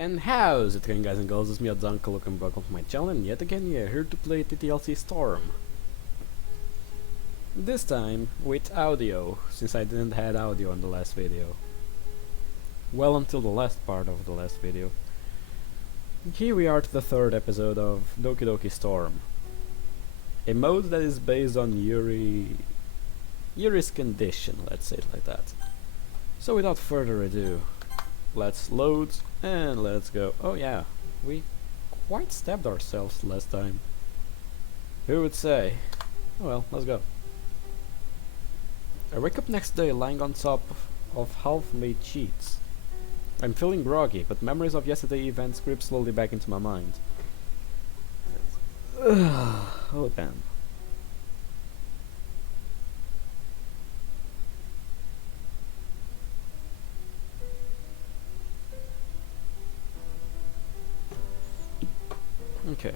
And how's it going, guys and girls? It's me, Adunka, welcome back to my channel, and yet again we are here to play DDLC Storm. This time with audio, since I didn't have audio on the last video. Well, until the last part of the last video. Here we are to the third episode of Doki Doki Storm. A mode that is based on Yuri's condition, let's say it like that. So without further ado, let's load and let's go. Oh yeah, we quite stabbed ourselves last time. Who would say? Oh well, let's go. I wake up next day lying on top of half-made sheets. I'm feeling groggy, but memories of yesterday events creep slowly back into my mind. Oh damn. Okay.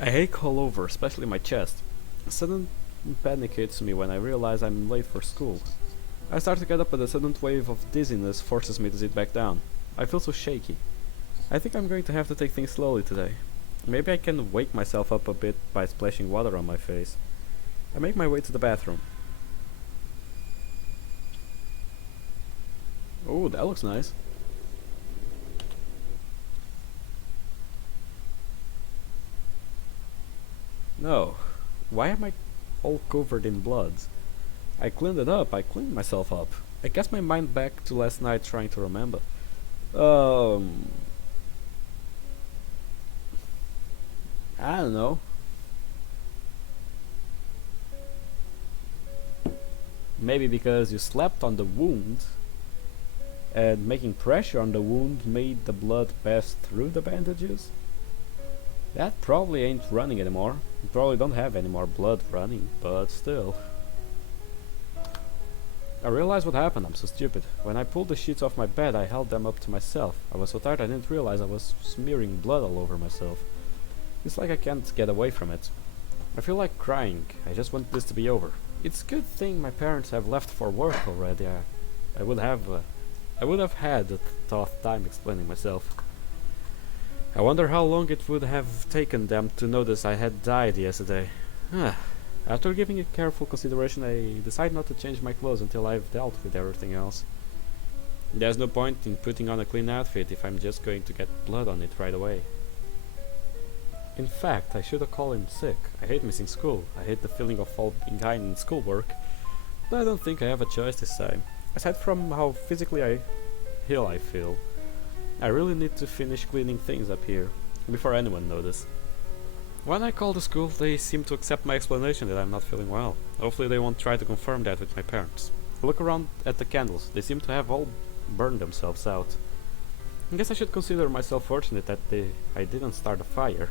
I ache all over, especially my chest. A sudden panic hits me when I realize I'm late for school. I start to get up, but a sudden wave of dizziness forces me to sit back down. I feel so shaky. I think I'm going to have to take things slowly today. Maybe I can wake myself up a bit by splashing water on my face. I make my way to the bathroom. Oh, that looks nice. No. Why am I all covered in blood? I cleaned it up. I cleaned myself up. I guess my mind back to last night trying to remember. I don't know. Maybe because you slept on the wound and making pressure on the wound made the blood pass through the bandages? That probably ain't running anymore. You probably don't have any more blood running, but still. I realized what happened. I'm so stupid. When I pulled the sheets off my bed, I held them up to myself. I was so tired I didn't realize I was smearing blood all over myself. It's like I can't get away from it. I feel like crying. I just want this to be over. It's a good thing my parents have left for work already. I would have had a tough time explaining myself. I wonder how long it would have taken them to notice I had died yesterday. After giving it careful consideration, I decide not to change my clothes until I've dealt with everything else. There's no point in putting on a clean outfit if I'm just going to get blood on it right away. In fact, I should have called in sick. I hate missing school. I hate the feeling of falling behind in schoolwork. But I don't think I have a choice this time. Aside from how physically ill I feel, I really need to finish cleaning things up here before anyone notices. When I call the school, they seem to accept my explanation that I'm not feeling well. Hopefully they won't try to confirm that with my parents. I look around at the candles. They seem to have all burned themselves out. I guess I should consider myself fortunate that I didn't start a fire.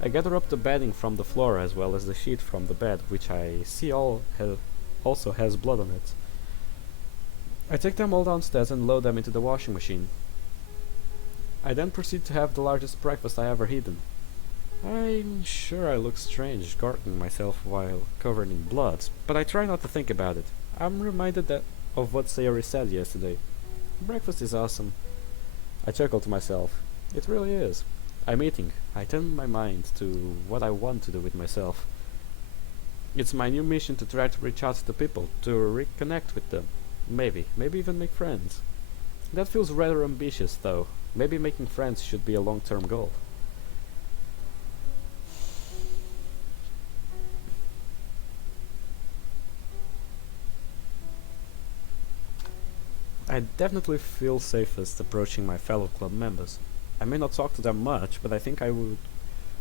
I gather up the bedding from the floor as well as the sheet from the bed, which I see also has blood on it. I take them all downstairs and load them into the washing machine. I then proceed to have the largest breakfast I ever eaten. I'm sure I look strange gargling myself while covered in blood, but I try not to think about it. I'm reminded of what Sayori said yesterday. Breakfast is awesome. I chuckle to myself. It really is. I'm eating. I turn my mind to what I want to do with myself. It's my new mission to try to reach out to people, to reconnect with them. Maybe even make friends. That feels rather ambitious though. Maybe making friends should be a long-term goal. I definitely feel safest approaching my fellow club members. I may not talk to them much, but I think I would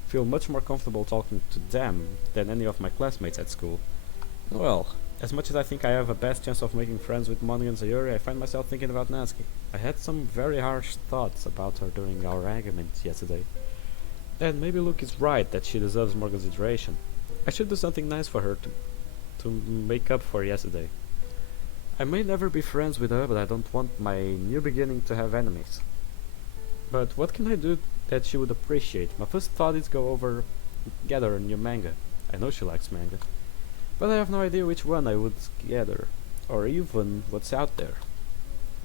feel much more comfortable talking to them than any of my classmates at school. Well, as much as I think I have a best chance of making friends with Moni and Sayori, I find myself thinking about Natsuki. I had some very harsh thoughts about her during our argument yesterday. And maybe Luke is right that she deserves more consideration. I should do something nice for her to make up for yesterday. I may never be friends with her, but I don't want my new beginning to have enemies. But what can I do that she would appreciate? My first thought is gather a new manga. I know she likes manga. But I have no idea which one I would gather, or even what's out there.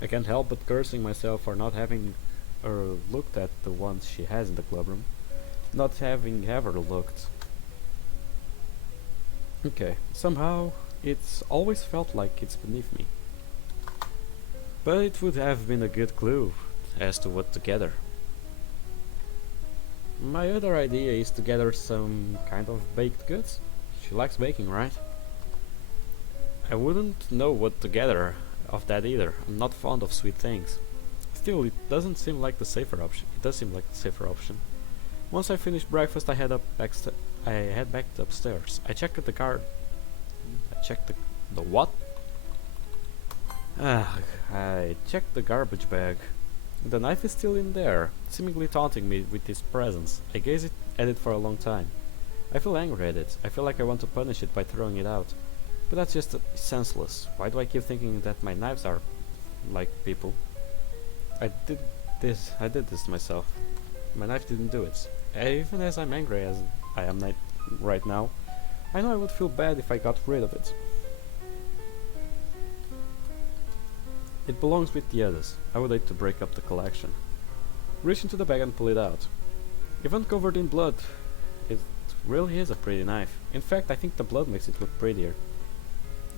I can't help but cursing myself for not having or looked at the ones she has in the clubroom, not having ever looked. Okay, somehow it's always felt like it's beneath me. But it would have been a good clue as to what to gather. My other idea is to gather some kind of baked goods. She likes baking, right? I wouldn't know what to gather of that either. I'm not fond of sweet things. Still, it doesn't seem like the safer option. It does seem like the safer option. Once I finished breakfast, I head back upstairs. I checked the card. I checked the what? I checked the garbage bag. The knife is still in there, seemingly taunting me with its presence. I gaze at it for a long time. I feel angry at it. I feel like I want to punish it by throwing it out. But that's just senseless. Why do I keep thinking that my knives are like people? I did this to myself. My knife didn't do it. Even as I'm angry as I am right now, I know I would feel bad if I got rid of it. It belongs with the others. I would like to break up the collection. Reach into the bag and pull it out. Even covered in blood, it really is a pretty knife. In fact, I think the blood makes it look prettier.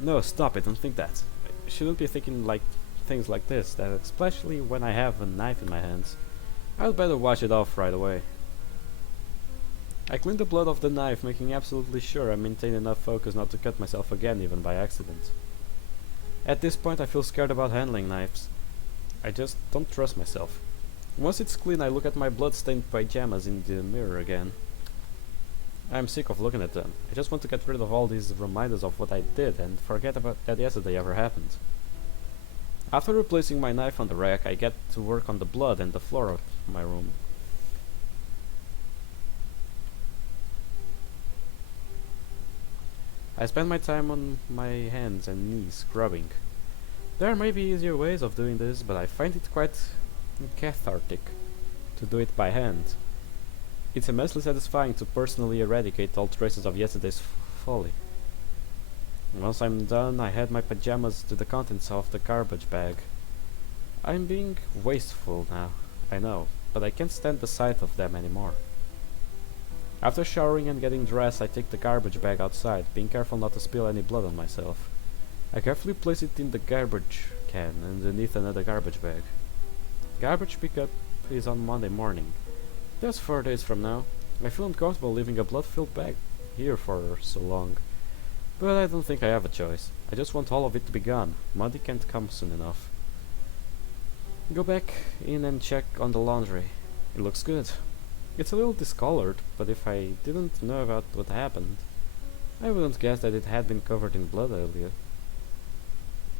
No, stop it, don't think that. I shouldn't be thinking like things like this, that especially when I have a knife in my hands. I'd better wash it off right away. I clean the blood off the knife, making absolutely sure I maintain enough focus not to cut myself again, even by accident. At this point I feel scared about handling knives. I just don't trust myself. Once it's clean, I look at my blood-stained pajamas in the mirror again. I'm sick of looking at them. I just want to get rid of all these reminders of what I did and forget about that yesterday ever happened. After replacing my knife on the rack, I get to work on the blood and the floor of my room. I spend my time on my hands and knees scrubbing. There may be easier ways of doing this, but I find it quite cathartic to do it by hand. It's immensely satisfying to personally eradicate all traces of yesterday's folly. Once I'm done, I head my pajamas to the contents of the garbage bag. I'm being wasteful now, I know, but I can't stand the sight of them anymore. After showering and getting dressed, I take the garbage bag outside, being careful not to spill any blood on myself. I carefully place it in the garbage can underneath another garbage bag. Garbage pickup is on Monday morning. That's 4 days from now. I feel uncomfortable leaving a blood-filled bag here for so long. But I don't think I have a choice. I just want all of it to be gone. Monday can't come soon enough. Go back in and check on the laundry. It looks good. It's a little discolored, but if I didn't know about what happened, I wouldn't guess that it had been covered in blood earlier.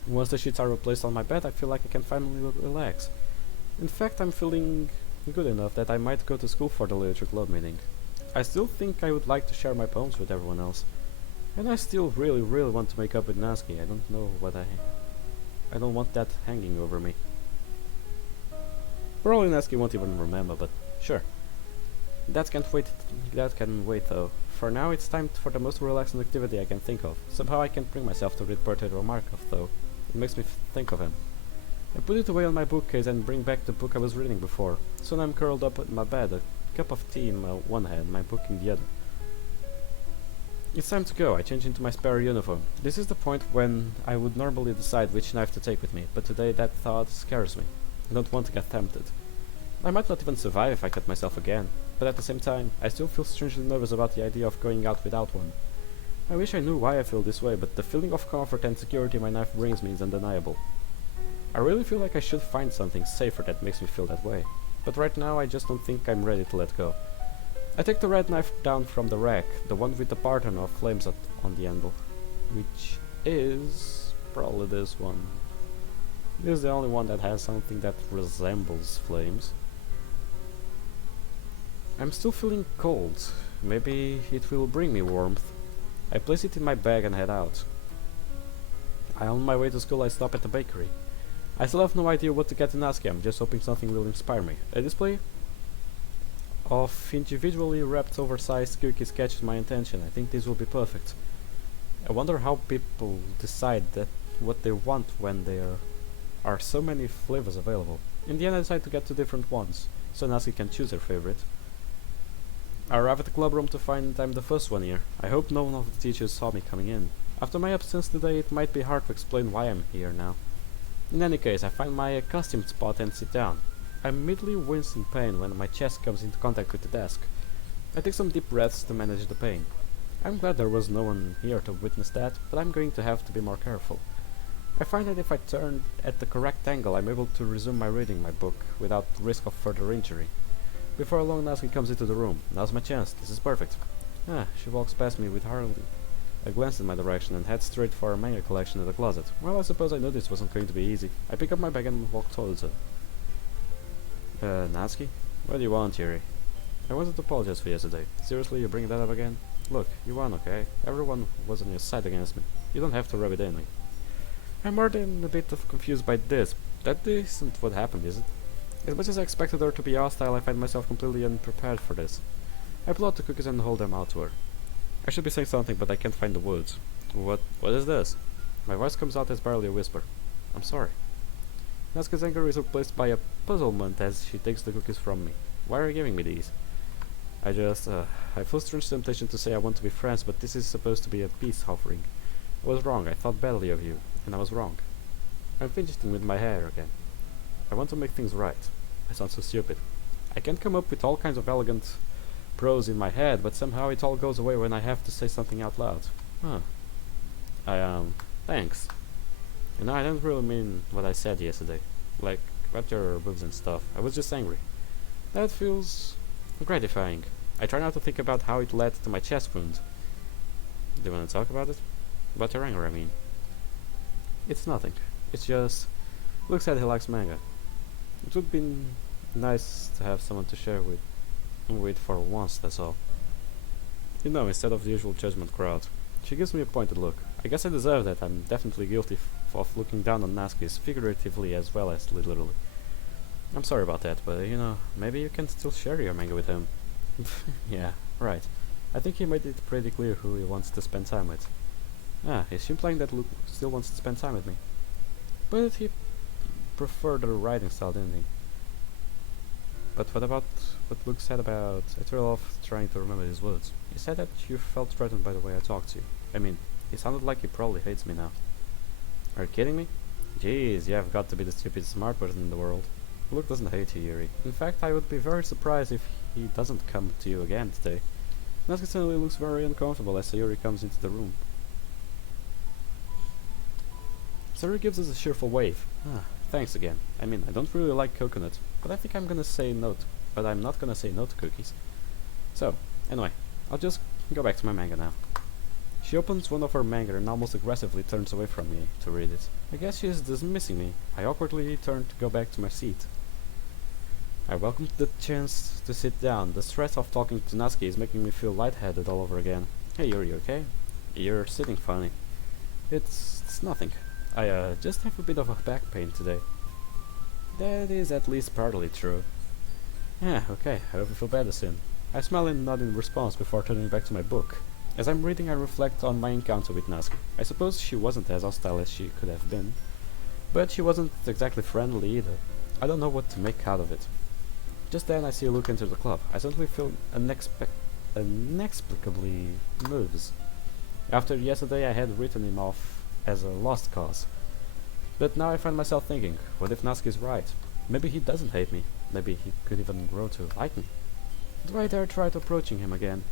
Once the sheets are replaced on my bed, I feel like I can finally relax. In fact, I'm feeling good enough that I might go to school for the literature club meeting. I still think I would like to share my poems with everyone else. And I still really want to make up with Natsuki. I don't know what I don't want that hanging over me. Probably Natsuki won't even remember, but sure. That can wait though. For now it's time for the most relaxing activity I can think of. Somehow I can't bring myself to read Portrait of Markov though. It makes me think of him. I put it away on my bookcase and bring back the book I was reading before. Soon I'm curled up in my bed, a cup of tea in one hand, my book in the other. It's time to go. I change into my spare uniform. This is the point when I would normally decide which knife to take with me, but today that thought scares me. I don't want to get tempted. I might not even survive if I cut myself again, but at the same time, I still feel strangely nervous about the idea of going out without one. I wish I knew why I feel this way, but the feeling of comfort and security my knife brings me is undeniable. I really feel like I should find something safer that makes me feel that way, but right now I just don't think I'm ready to let go. I take the red knife down from the rack, the one with the pattern of flames on the handle, which is probably this one. This is the only one that has something that resembles flames. I'm still feeling cold. Maybe it will bring me warmth. I place it in my bag and head out. On my way to school I stop at the bakery. I still have no idea what to get in Natsuki. I'm just hoping something will inspire me. A display of individually wrapped oversized cookies catches my attention. I think this will be perfect. I wonder how people decide that what they want when there are so many flavors available. In the end I decided to get two different ones, so Natsuki can choose her favorite. I arrive at the club room to find I'm the first one here. I hope no one of the teachers saw me coming in. After my absence today, it might be hard to explain why I'm here now. In any case, I find my accustomed spot and sit down. I immediately wince in pain when my chest comes into contact with the desk. I take some deep breaths to manage the pain. I'm glad there was no one here to witness that, but I'm going to have to be more careful. I find that if I turn at the correct angle, I'm able to resume my reading my book without risk of further injury. Before long, Natsuki comes into the room. Now's my chance. This is perfect. She walks past me with hardly a glance in my direction and heads straight for her manga collection in the closet. Well, I suppose I knew this wasn't going to be easy. I pick up my bag and walk towards her. Natsuki? What do you want, Yuri? I wanted to apologize for yesterday. Seriously, you bring that up again? Look, you won, okay? Everyone was on your side against me. You don't have to rub it in me. I'm more than a bit confused by this. That isn't what happened, is it? As much as I expected her to be hostile, I find myself completely unprepared for this. I pull out the cookies and hold them out to her. I should be saying something, but I can't find the words. What is this? My voice comes out as barely a whisper. I'm sorry. Natsuki's anger is replaced by a puzzlement as she takes the cookies from me. Why are you giving me these? I feel strange temptation to say I want to be friends, but this is supposed to be a peace offering. I was wrong, I thought badly of you, and I was wrong. I'm fidgeting with my hair again. I want to make things right. I sound so stupid. I can come up with all kinds of elegant prose in my head, but somehow it all goes away when I have to say something out loud. Thanks. You know, I didn't really mean what I said yesterday. Like, about your boobs and stuff. I was just angry. That feels gratifying. I try not to think about how it led to my chest wound. Do you want to talk about it? About your anger, I mean. It's nothing. It's just... Luke said he likes manga. It would be nice to have someone to share with for once, that's all. You know, instead of the usual judgment crowd. She gives me a pointed look. I guess I deserve that. I'm definitely guilty of looking down on Natsuki figuratively as well as literally. I'm sorry about that, but you know, maybe you can still share your manga with him. Yeah, right. I think he made it pretty clear who he wants to spend time with. Is she implying that Luke still wants to spend time with me? But he preferred the writing style, didn't he? But what about what Luke said about... I trail off trying to remember his words. He said that you felt threatened by the way I talked to you. I mean, he sounded like he probably hates me now. Are you kidding me? Jeez, you have got to be the stupid smart person in the world. Luke doesn't hate you, Yuri. In fact, I would be very surprised if he doesn't come to you again today. Natsuki suddenly looks very uncomfortable as Sayuri comes into the room. Sayuri gives us a cheerful wave. Thanks again. I mean, I don't really like coconut, but I think I'm gonna say no to, but I'm not gonna say no to cookies. So, anyway, I'll just go back to my manga now. She opens one of her manga and almost aggressively turns away from me to read it. I guess she is dismissing me. I awkwardly turn to go back to my seat. I welcome the chance to sit down. The stress of talking to Natsuki is making me feel lightheaded all over again. Hey, Yuri, okay? You're sitting funny. It's nothing. I just have a bit of a back pain today. That is at least partly true. Yeah, okay, I hope you feel better soon. I smile and nod in response before turning back to my book. As I'm reading, I reflect on my encounter with Natsuki. I suppose she wasn't as hostile as she could have been, but she wasn't exactly friendly either. I don't know what to make out of it. Just then I see Luke enter the club. I suddenly feel inexplicably nervous. After yesterday I had written him off as a lost cause. But now I find myself thinking, what if Natsuki is right? Maybe he doesn't hate me. Maybe he could even grow to like me. Do I dare try to approaching him again?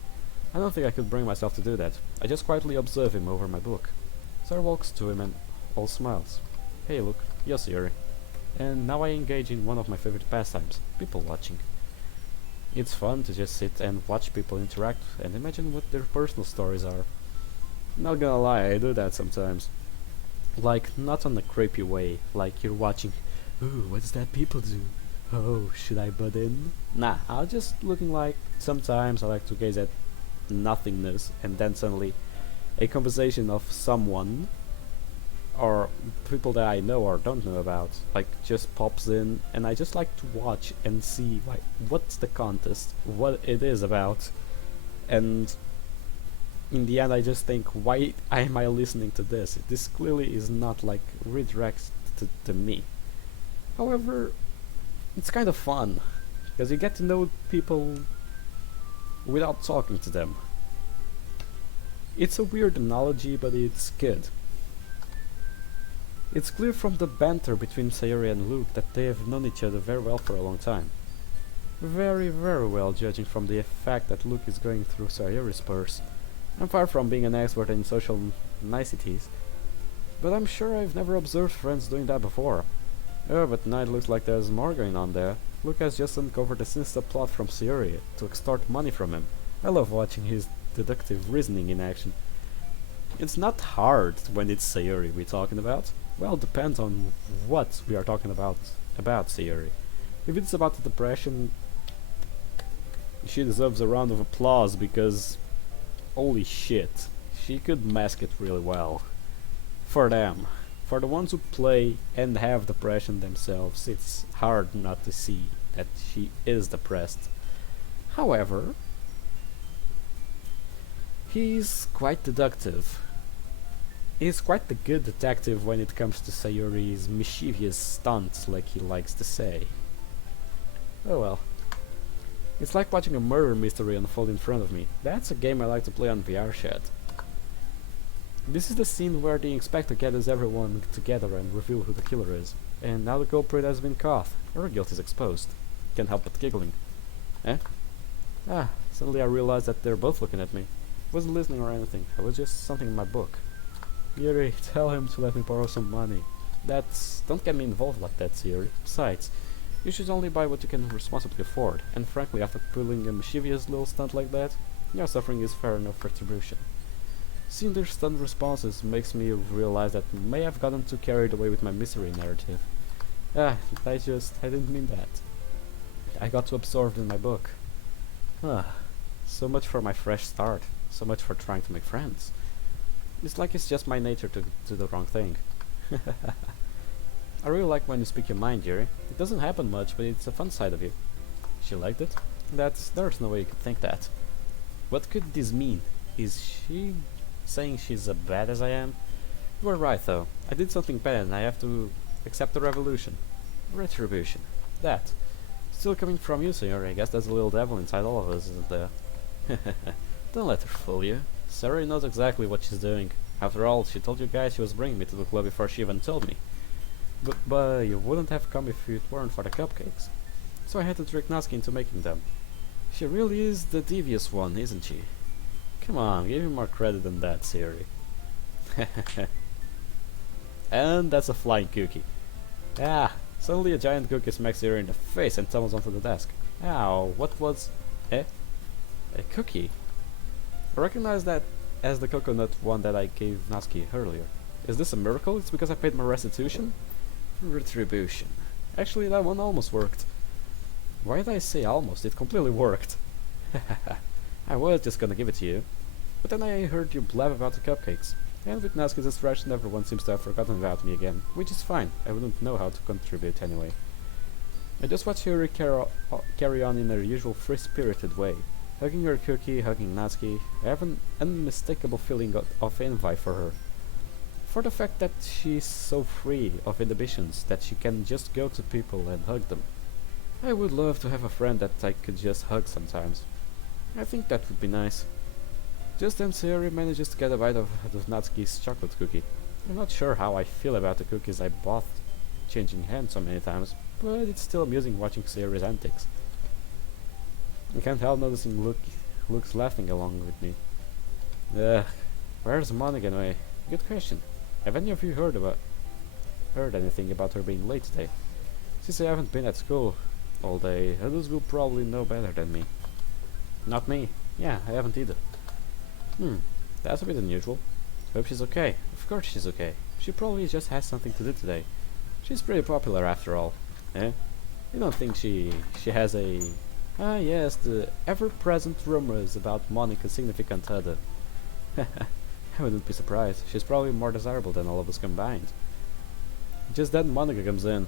I don't think I could bring myself to do that. I just quietly observe him over my book. Sarah walks to him and all smiles. Hey Luke, yes Yuri. And now I engage in one of my favorite pastimes, people watching. It's fun to just sit and watch people interact and imagine what their personal stories are. Not gonna lie, I do that sometimes. Like, not on a creepy way, like you're watching, ooh, what's that people do? Oh, should I butt in? Nah, I'm just looking like, sometimes I like to gaze at nothingness and then suddenly a conversation of someone or people that I know or don't know about like just pops in and I just like to watch and see like what's the contest, what it is about, and in the end I just think, why am I listening to this? This clearly is not like redirected to me. However, It's kind of fun, because you get to know people without talking to them. It's a weird analogy, but it's good. It's clear from the banter between Sayori and Luke that they have known each other very well for a long time. Very, very well, judging from the fact that Luke is going through Sayori's purse. I'm far from being an expert in social niceties, but I'm sure I've never observed friends doing that before. Oh, but now it looks like there's more going on there. Luke has just uncovered a sinister plot from Sayori to extort money from him. I love watching his deductive reasoning in action. It's not hard when it's Sayori we're talking about. Well, depends on what we are talking about Sayori. If it's about the depression, she deserves a round of applause because holy shit, she could mask it really well. For them. For the ones who play and have depression themselves, it's hard not to see that she is depressed. However, he's quite deductive. He's quite the good detective when it comes to Sayori's mischievous stunts, like he likes to say. Oh well. It's like watching a murder mystery unfold in front of me. That's a game I like to play on VR chat. This is the scene where the inspector gathers everyone together and reveals who the killer is. And now the culprit has been caught. Her guilt is exposed. Can't help but giggling. Eh? Ah, suddenly I realized that they're both looking at me. I wasn't listening or anything. I was just something in my book. Yuri, tell him to let me borrow some money. Don't get me involved like that, Yuri. Besides, you should only buy what you can responsibly afford, and frankly, after pulling a mischievous little stunt like that, your suffering is fair enough retribution. Seeing their stunned responses makes me realize that I may have gotten too carried away with my misery narrative. I didn't mean that. I got too absorbed in my book. So much for my fresh start, so much for trying to make friends. It's like it's just my nature to do the wrong thing. I really like when you speak your mind, Jerry. It doesn't happen much, but it's a fun side of you. She liked it? There's no way you could think that. What could this mean? Is she saying she's as bad as I am? You were right, though. I did something bad and I have to accept the revolution. Retribution. That. Still coming from you, senor. I guess there's a little devil inside all of us, isn't there? Don't let her fool you. Sarah knows exactly what she's doing. After all, she told you guys she was bringing me to the club before she even told me. But you wouldn't have come if it weren't for the cupcakes. So I had to trick Natsuki into making them. She really is the devious one, isn't she? Come on, give me more credit than that, Siri. And that's a flying cookie. Suddenly a giant cookie smacks Siri in the face and tumbles onto the desk. Ow, what was... A cookie? I recognize that as the coconut one that I gave Natsuki earlier. Is this a miracle? It's because I paid my restitution? Retribution. Actually, that one almost worked. Why did I say almost? It completely worked. I was just gonna give it to you. But then I heard you blab about the cupcakes. And with Natsuki's distraction, everyone seems to have forgotten about me again. Which is fine. I wouldn't know how to contribute anyway. I just watched Yuri carry on in her usual free-spirited way. Hugging her cookie, hugging Natsuki. I have an unmistakable feeling of envy for her. For the fact that she's so free of inhibitions that she can just go to people and hug them. I would love to have a friend that I could just hug sometimes. I think that would be nice. Just then Sayori manages to get a bite of Natsuki's chocolate cookie. I'm not sure how I feel about the cookies I bought changing hands so many times, but it's still amusing watching Sayori's antics. I can't help noticing Luke's laughing along with me. Where's Monica anyway? Good question. Have any of you heard anything about her being late today? Since I haven't been at school all day, others will probably know better than me. Not me. Yeah, I haven't either. That's a bit unusual. Hope she's okay. Of course she's okay. She probably just has something to do today. She's pretty popular after all. Eh? You don't think she has a... Ah yes, the ever-present rumors about Monica's significant other. I wouldn't be surprised. She's probably more desirable than all of us combined. Just then Monica comes in.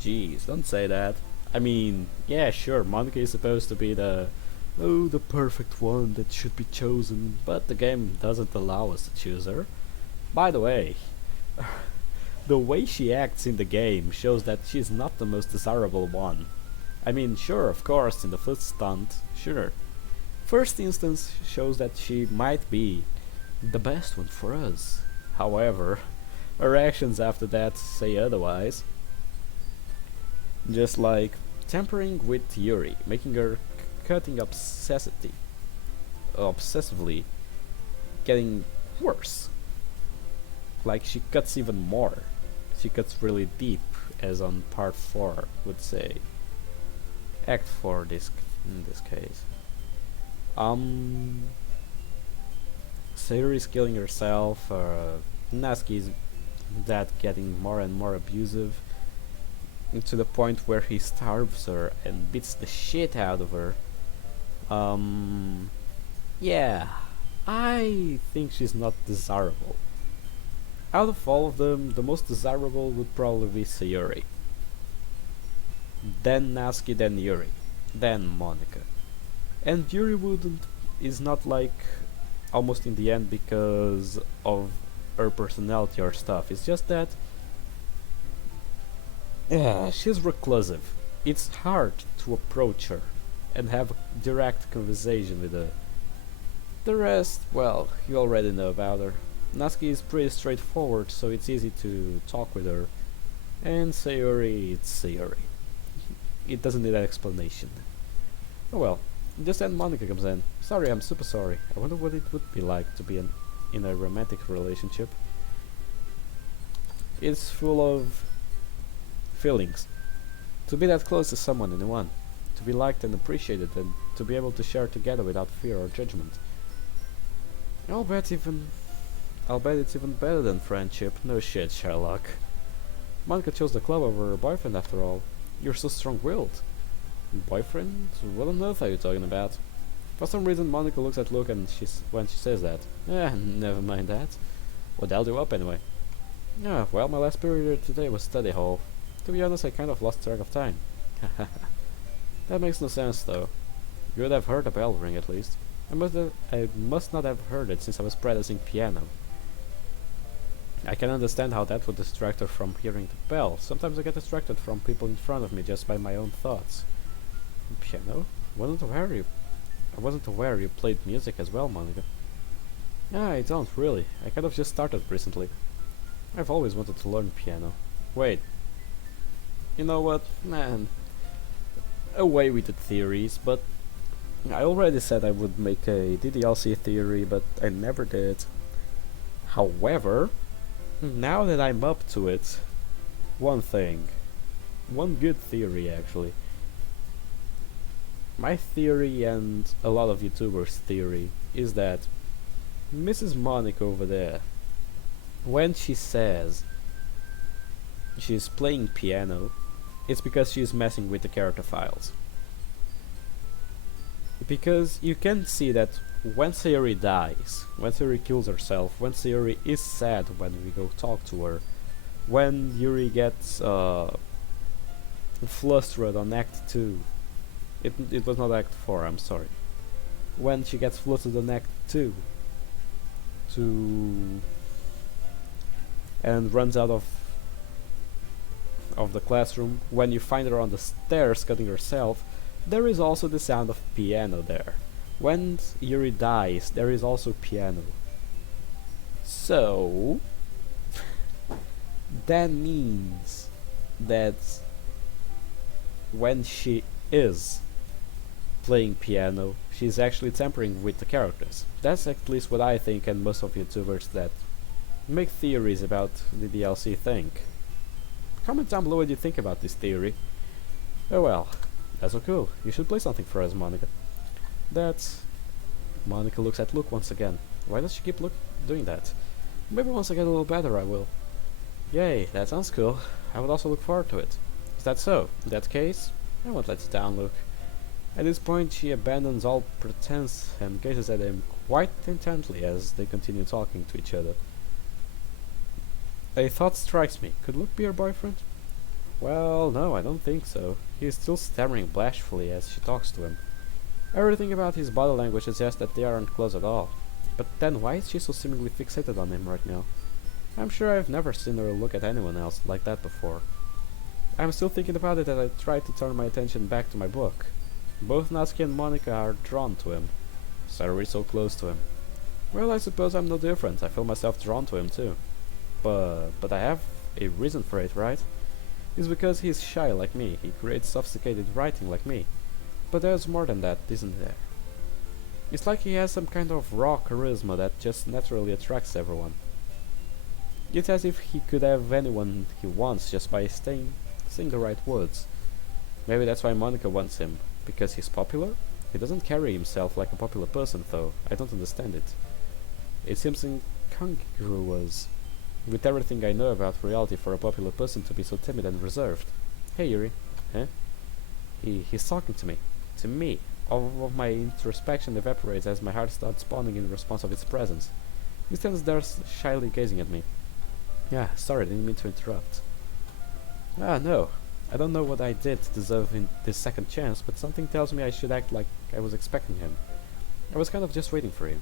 Jeez, don't say that. I mean, yeah, sure, Monica is supposed to be the perfect one that should be chosen, but the game doesn't allow us to choose her. By the way, The way she acts in the game shows that she's not the most desirable one. I mean, sure, of course, in the first stunt, sure. First instance shows that she might be the best one for us. However, her actions after that say otherwise. Just like tampering with Yuri, making her cutting obsessively, getting worse. Like she cuts even more. She cuts really deep, as on part 4 would say. Act 4 in this case. Sayori's killing herself, Natsuki's dad getting more and more abusive, to the point where he starves her and beats the shit out of her. Yeah, I think she's not desirable. Out of all of them, the most desirable would probably be Sayori. Then Natsuki, then Yuri, then Monica. And Yuri is not like almost in the end because of her personality or stuff. It's just that she's reclusive. It's hard to approach her and have a direct conversation with her. The rest, well, you already know about her. Natsuki is pretty straightforward, so it's easy to talk with her. And Sayori, it's Sayori. It doesn't need an explanation. Oh well, just then Monica comes in. Sorry, I'm super sorry. I wonder what it would be like to be in a romantic relationship. It's full of feelings. To be that close to someone in one. To be liked and appreciated, and to be able to share together without fear or judgment. I'll bet it's even better than friendship. No shit, Sherlock. Monica chose the club over her boyfriend after all. You're so strong-willed. Boyfriend? What on earth are you talking about? For some reason Monica looks at Luke and when she says that. Never mind that. What held you up anyway? Well, my last period today was study hall. To be honest, I kind of lost track of time. That makes no sense though. You would have heard the bell ring at least. I must not have heard it since I was practicing piano. I can understand how that would distract her from hearing the bell. Sometimes I get distracted from people in front of me just by my own thoughts. Piano? I wasn't aware you played music as well, Monica. I don't really. I kind of just started recently. I've always wanted to learn piano. Wait. You know what? Man. Away with the theories, but I already said I would make a DDLC theory, but I never did. However, now that I'm up to it, one good theory actually. My theory and a lot of YouTubers' theory is that Mrs. Monica over there, when she says she's playing piano, it's because she's messing with the character files. Because you can see that when Sayori dies, when Sayori kills herself, when Sayori is sad when we go talk to her, when Yuri gets flustered on Act 2, it was not Act 4, I'm sorry. When she gets flustered on Act 2 and runs out of the classroom, when you find her on the stairs cutting herself, there is also the sound of piano there. When Yuri dies, there is also piano. So that means that when she is playing piano, she's actually tampering with the characters. That's at least what I think, and most of YouTubers that make theories about the DLC think. Comment down below what you think about this theory. Oh well, that's so cool. You should play something for us, Monica. Monica looks at Luke once again. Why does she keep doing that? Maybe once I get a little better I will. Yay, that sounds cool. I would also look forward to it. Is that so? In that case, I won't let you down, Luke. At this point she abandons all pretense and gazes at him quite intently as they continue talking to each other. A thought strikes me. Could Luke be her boyfriend? Well, no, I don't think so. He is still stammering bashfully as she talks to him. Everything about his body language suggests that they aren't close at all. But then why is she so seemingly fixated on him right now? I'm sure I've never seen her look at anyone else like that before. I'm still thinking about it as I try to turn my attention back to my book. Both Natsuki and Monica are drawn to him. Satori is so close to him. Well, I suppose I'm no different. I feel myself drawn to him too. But I have a reason for it, right? It's because he's shy like me. He creates sophisticated writing like me. But there's more than that, isn't there? It's like he has some kind of raw charisma that just naturally attracts everyone. It's as if he could have anyone he wants just by saying the right words. Maybe that's why Monica wants him. Because he's popular? He doesn't carry himself like a popular person, though. I don't understand it. It seems incongruous with everything I know about reality for a popular person to be so timid and reserved. Hey, Yuri. Huh? He's talking to me. To me. All of my introspection evaporates as my heart starts pounding in response of its presence. He stands there shyly gazing at me. Yeah, sorry, didn't mean to interrupt. Ah, no. I don't know what I did to deserve this second chance, but something tells me I should act like I was expecting him. I was kind of just waiting for you.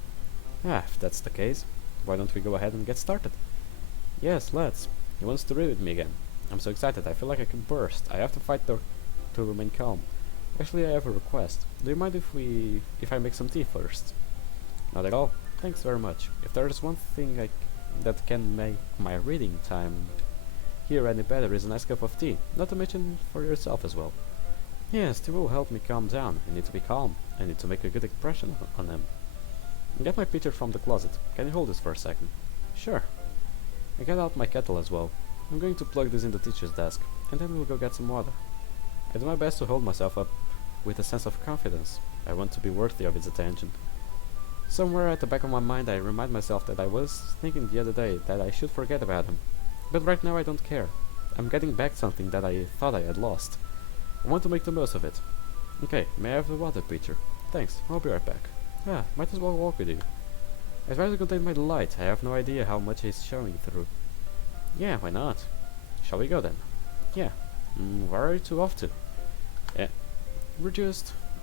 Ah, if that's the case, why don't we go ahead and get started? Yes, let's. He wants to read with me again. I'm so excited, I feel like I can burst. I have to fight to remain calm. Actually, I have a request. Do you mind if I make some tea first? Not at all. Thanks very much. If there's one thing that can make my reading time here any better is a nice cup of tea. Not to mention for yourself as well. Yes, tea will help me calm down. I need to be calm. I need to make a good impression on him. Get my pitcher from the closet. Can you hold this for a second? Sure. I get out my kettle as well. I'm going to plug this in the teacher's desk, and then we'll go get some water. I do my best to hold myself up with a sense of confidence. I want to be worthy of his attention. Somewhere at the back of my mind I remind myself that I was thinking the other day that I should forget about him. But right now I don't care. I'm getting back something that I thought I had lost. I want to make the most of it. Okay, may I have the water pitcher? Thanks, I'll be right back. Ah, might as well walk with you. I try to contain my delight. I have no idea how much he's showing through. Yeah, why not? Shall we go then? Yeah. Where are you two off to?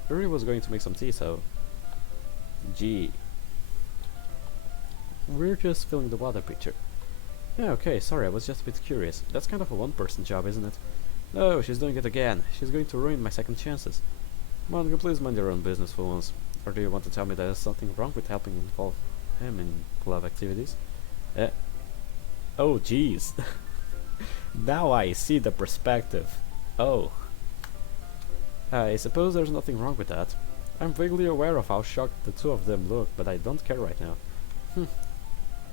Uri was going to make some tea, so... Gee. We're just filling the water pitcher. Yeah, okay, sorry, I was just a bit curious. That's kind of a one-person job, isn't it? No, she's doing it again. She's going to ruin my second chances. Monica, please mind your own business for once. Or do you want to tell me there's something wrong with helping involve him in club activities? Oh, jeez. Now I see the perspective. Oh. I suppose there's nothing wrong with that. I'm vaguely aware of how shocked the two of them look, but I don't care right now.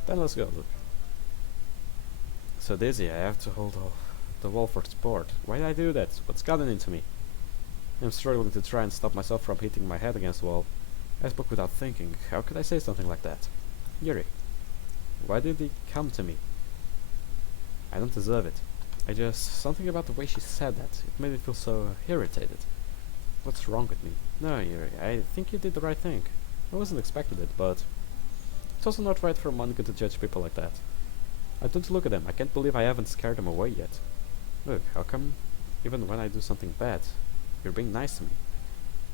Then let's go, look. So dizzy, I have to hold the wall for sport. Why did I do that? What's gotten into me? I'm struggling to try and stop myself from hitting my head against the wall. I spoke without thinking. How could I say something like that? Yuri, why did he come to me? I don't deserve it. Something about the way she said that. It made me feel so irritated. What's wrong with me? No, Yuri, I think you did the right thing. I wasn't expecting it, but... It's also not right for Monica to judge people like that. I don't look at them. I can't believe I haven't scared them away yet. Look, how come, even when I do something bad, you're being nice to me?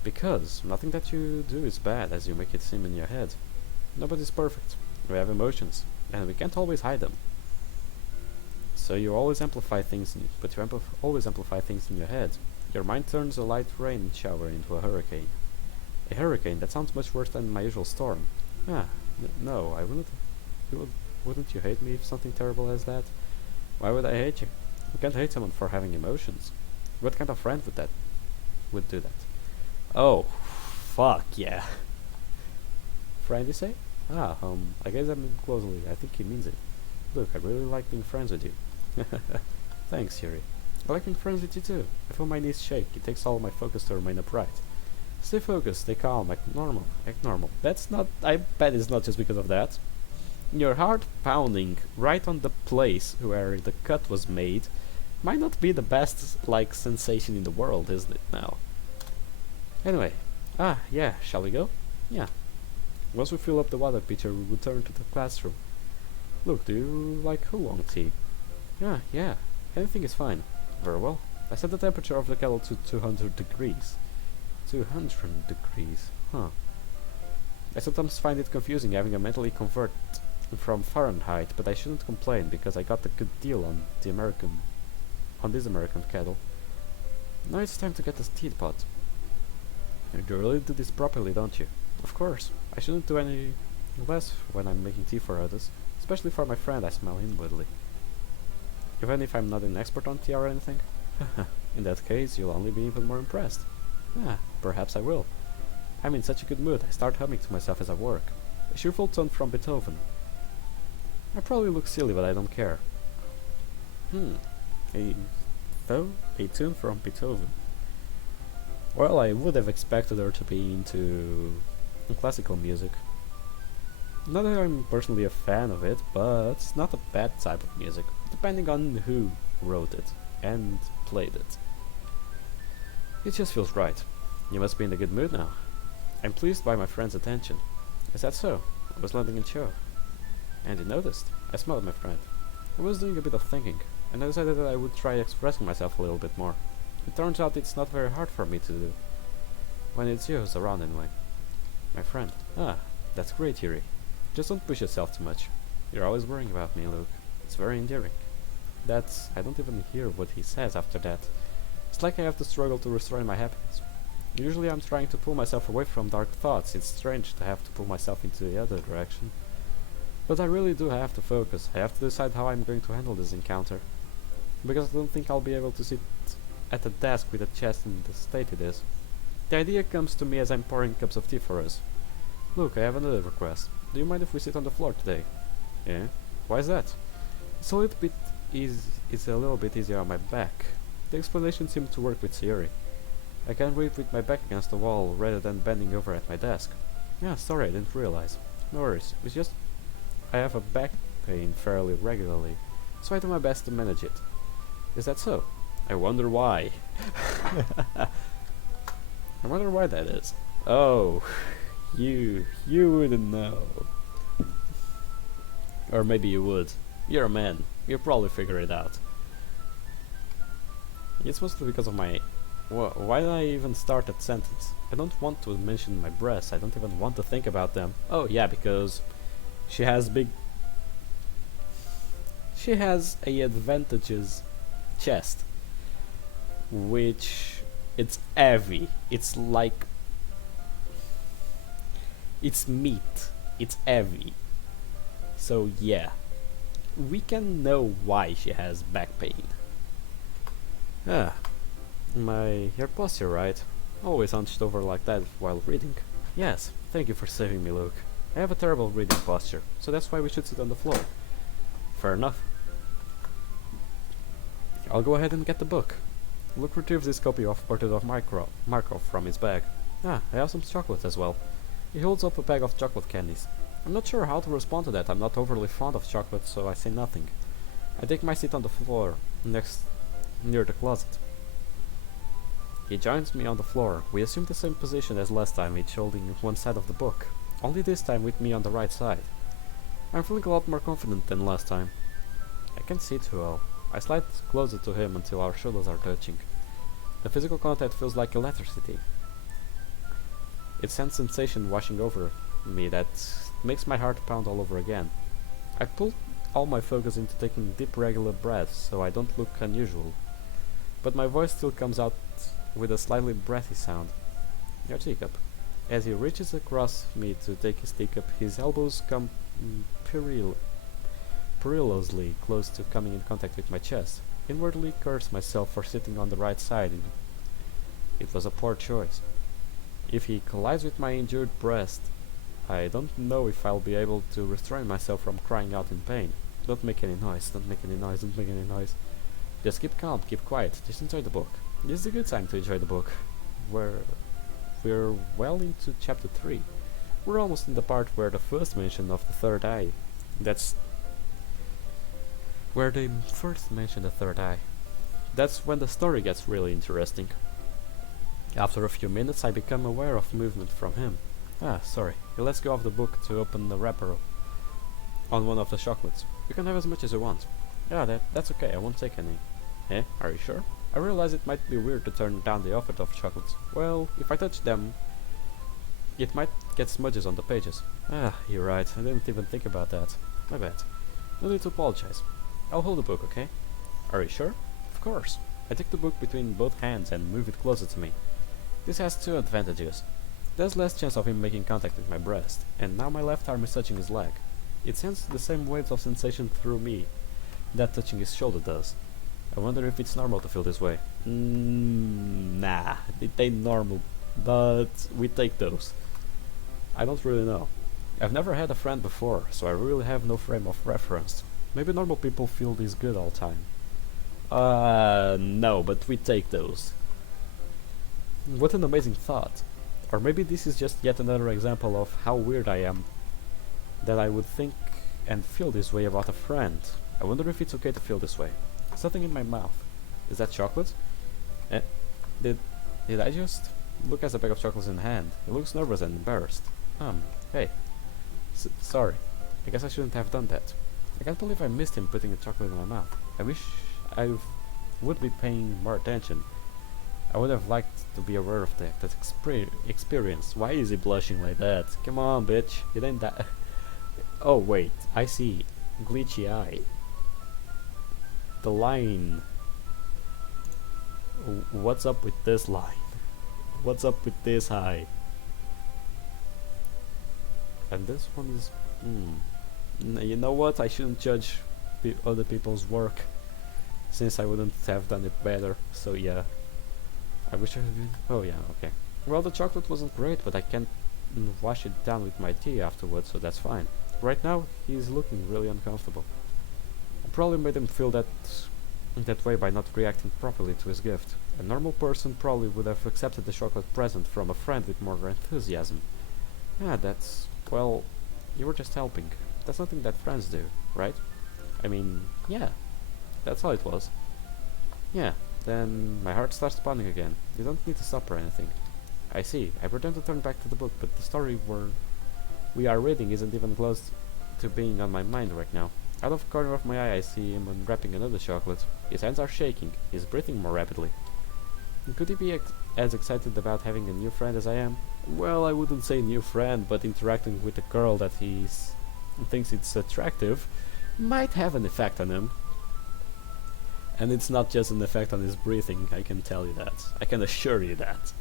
Because nothing that you do is bad as you make it seem in your head. Nobody's perfect. We have emotions, and we can't always hide them. So you always amplify things, but you always amplify things in your head. Your mind turns a light rain shower into a hurricane. A hurricane? That sounds much worse than my usual storm. Ah, no, I wouldn't. Wouldn't you hate me if something terrible as that? Why would I hate you? You can't hate someone for having emotions. What kind of friend would do that? Oh, fuck yeah. Friend, you say? Ah, I guess I mean closely. I think he means it. Look, I really like being friends with you. Thanks, Yuri. I like being friends with you too. I feel my knees shake. It takes all my focus to remain upright. Stay focused, stay calm, act normal. Act normal. That's not... I bet it's not just because of that. Your heart pounding right on the place where the cut was made might not be the best, sensation in the world, isn't it now? Anyway. Ah, yeah, shall we go? Yeah. Once we fill up the water pitcher, we return to the classroom. Look, do you like oolong tea? Yeah. Anything is fine. Very well. I set the temperature of the kettle to 200 degrees. 200 degrees, huh. I sometimes find it confusing having to mentally convert from Fahrenheit, but I shouldn't complain because I got a good deal on this American kettle. Now it's time to get this teapot. You really do this properly, don't you? Of course. I shouldn't do any less when I'm making tea for others, especially for my friend I smell inwardly. Even if I'm not an expert on tea or anything? In that case, you'll only be even more impressed. Perhaps I will. I'm in such a good mood, I start humming to myself as I work. A cheerful tune from Beethoven. I probably look silly, but I don't care. A tune from Beethoven. Well, I would have expected her to be into classical music. Not that I'm personally a fan of it, but it's not a bad type of music, depending on who wrote it and played it. It just feels right. You must be in a good mood now. I'm pleased by my friend's attention. Is that so? I was landing in show. And you noticed. I smiled at my friend. I was doing a bit of thinking, and I decided that I would try expressing myself a little bit more. It turns out it's not very hard for me to do. When it's you who's around anyway. My friend. That's great, Yuri. Just don't push yourself too much. You're always worrying about me, Luke. It's very endearing. I don't even hear what he says after that. It's like I have to struggle to restore my happiness. Usually I'm trying to pull myself away from dark thoughts. It's strange to have to pull myself into the other direction. But I really do have to focus. I have to decide how I'm going to handle this encounter. Because I don't think I'll be able to sit at a desk with a chest in the state it is. The idea comes to me as I'm pouring cups of tea for us. Look, I have another request. Do you mind if we sit on the floor today? Yeah? Why is that? It's a little bit easier on my back. The explanation seemed to work with Sayuri. I can read with my back against the wall rather than bending over at my desk. Yeah, sorry, I didn't realize. No worries, it's just I have a back pain fairly regularly, so I do my best to manage it. Is that so? I wonder why. I wonder why that is. Oh, you wouldn't know. Or maybe you would. You're a man. You'll probably figure it out. It's mostly because of my... why did I even start that sentence? I don't want to mention my breasts. I don't even want to think about them. Oh yeah, because she has a advantageous chest, which it's heavy. It's like it's meat. It's heavy. So yeah, we can know why she has back pain. Your posture, right? Always hunched over like that while reading. Yes, thank you for saving me, Luke. I have a terrible reading posture, so that's why we should sit on the floor. Fair enough. I'll go ahead and get the book. Luke retrieves his copy of Portrait of Markov from his bag. I have some chocolate as well. He holds up a bag of chocolate candies. I'm not sure how to respond to that. I'm not overly fond of chocolate, so I say nothing. I take my seat on the floor, near the closet. He joins me on the floor. We assume the same position as last time, each holding one side of the book, only this time with me on the right side. I'm feeling a lot more confident than last time. I can't see too well. I slide closer to him until our shoulders are touching. The physical contact feels like electricity. It sends sensation washing over me that makes my heart pound all over again. I pull all my focus into taking deep regular breaths so I don't look unusual. But my voice still comes out with a slightly breathy sound. Your teacup. As he reaches across me to take his teacup, his elbows come perilously close to coming in contact with my chest. Inwardly curse myself for sitting on the right side. It was a poor choice. If he collides with my injured breast, I don't know if I'll be able to restrain myself from crying out in pain. Don't make any noise, don't make any noise, don't make any noise. Just keep calm, keep quiet, just enjoy the book. This is a good time to enjoy the book. We're well into chapter 3. We're almost in the part where the first mention of the third eye. That's where they first mention the third eye. That's when the story gets really interesting. After a few minutes I become aware of movement from him. Sorry. He lets go of the book to open the wrapper on one of the chocolates. You can have as much as you want. That's okay, I won't take any. Are you sure? I realize it might be weird to turn down the offer of chocolates. Well, if I touch them, It might get smudges on the pages. Ah, you're right. I didn't even think about that. My bad. No need to apologize. I'll hold the book, okay? Are you sure? Of course. I take the book between both hands and move it closer to me. This has two advantages. There's less chance of him making contact with my breast, and now my left arm is touching his leg. It sends the same waves of sensation through me that touching his shoulder does. I wonder if it's normal to feel this way. Nah, it ain't normal, but we take those. I don't really know. I've never had a friend before, so I really have no frame of reference. Maybe normal people feel this good all the time. No, but we take those. What an amazing thought. Or maybe this is just yet another example of how weird I am, that I would think and feel this way about a friend. I wonder if it's okay to feel this way. Something in my mouth. Is that chocolate? Eh, did I just look at the bag of chocolates in hand? He looks nervous and embarrassed. Hey. Sorry. I guess I shouldn't have done that. I can't believe I missed him putting the chocolate in my mouth. I wish I would be paying more attention. I would have liked to be aware of that experience. Why is he blushing like that? Come on, bitch. It ain't that. Oh, wait. I see. Glitchy eye. The line. What's up with this line? What's up with this eye? And this one is... You know what? I shouldn't judge other people's work, since I wouldn't have done it better. So yeah. I wish I had been... Oh yeah, okay. Well, the chocolate wasn't great, but I can wash it down with my tea afterwards, so that's fine. Right now, he's looking really uncomfortable. I probably made him feel that way by not reacting properly to his gift. A normal person probably would have accepted the chocolate present from a friend with more enthusiasm. Yeah, that's... well, you were just helping. That's something that friends do, right? I mean, yeah. That's all it was. Yeah, then my heart starts pounding again. You don't need to stop or anything. I see. I pretend to turn back to the book, but the story we are reading isn't even close to being on my mind right now. Out of the corner of my eye I see him unwrapping another chocolate. His hands are shaking. He's breathing more rapidly. Could he be as excited about having a new friend as I am? Well, I wouldn't say new friend, but interacting with a girl that he thinks it's attractive might have an effect on him. And it's not just an effect on his breathing, I can tell you that. I can assure you that.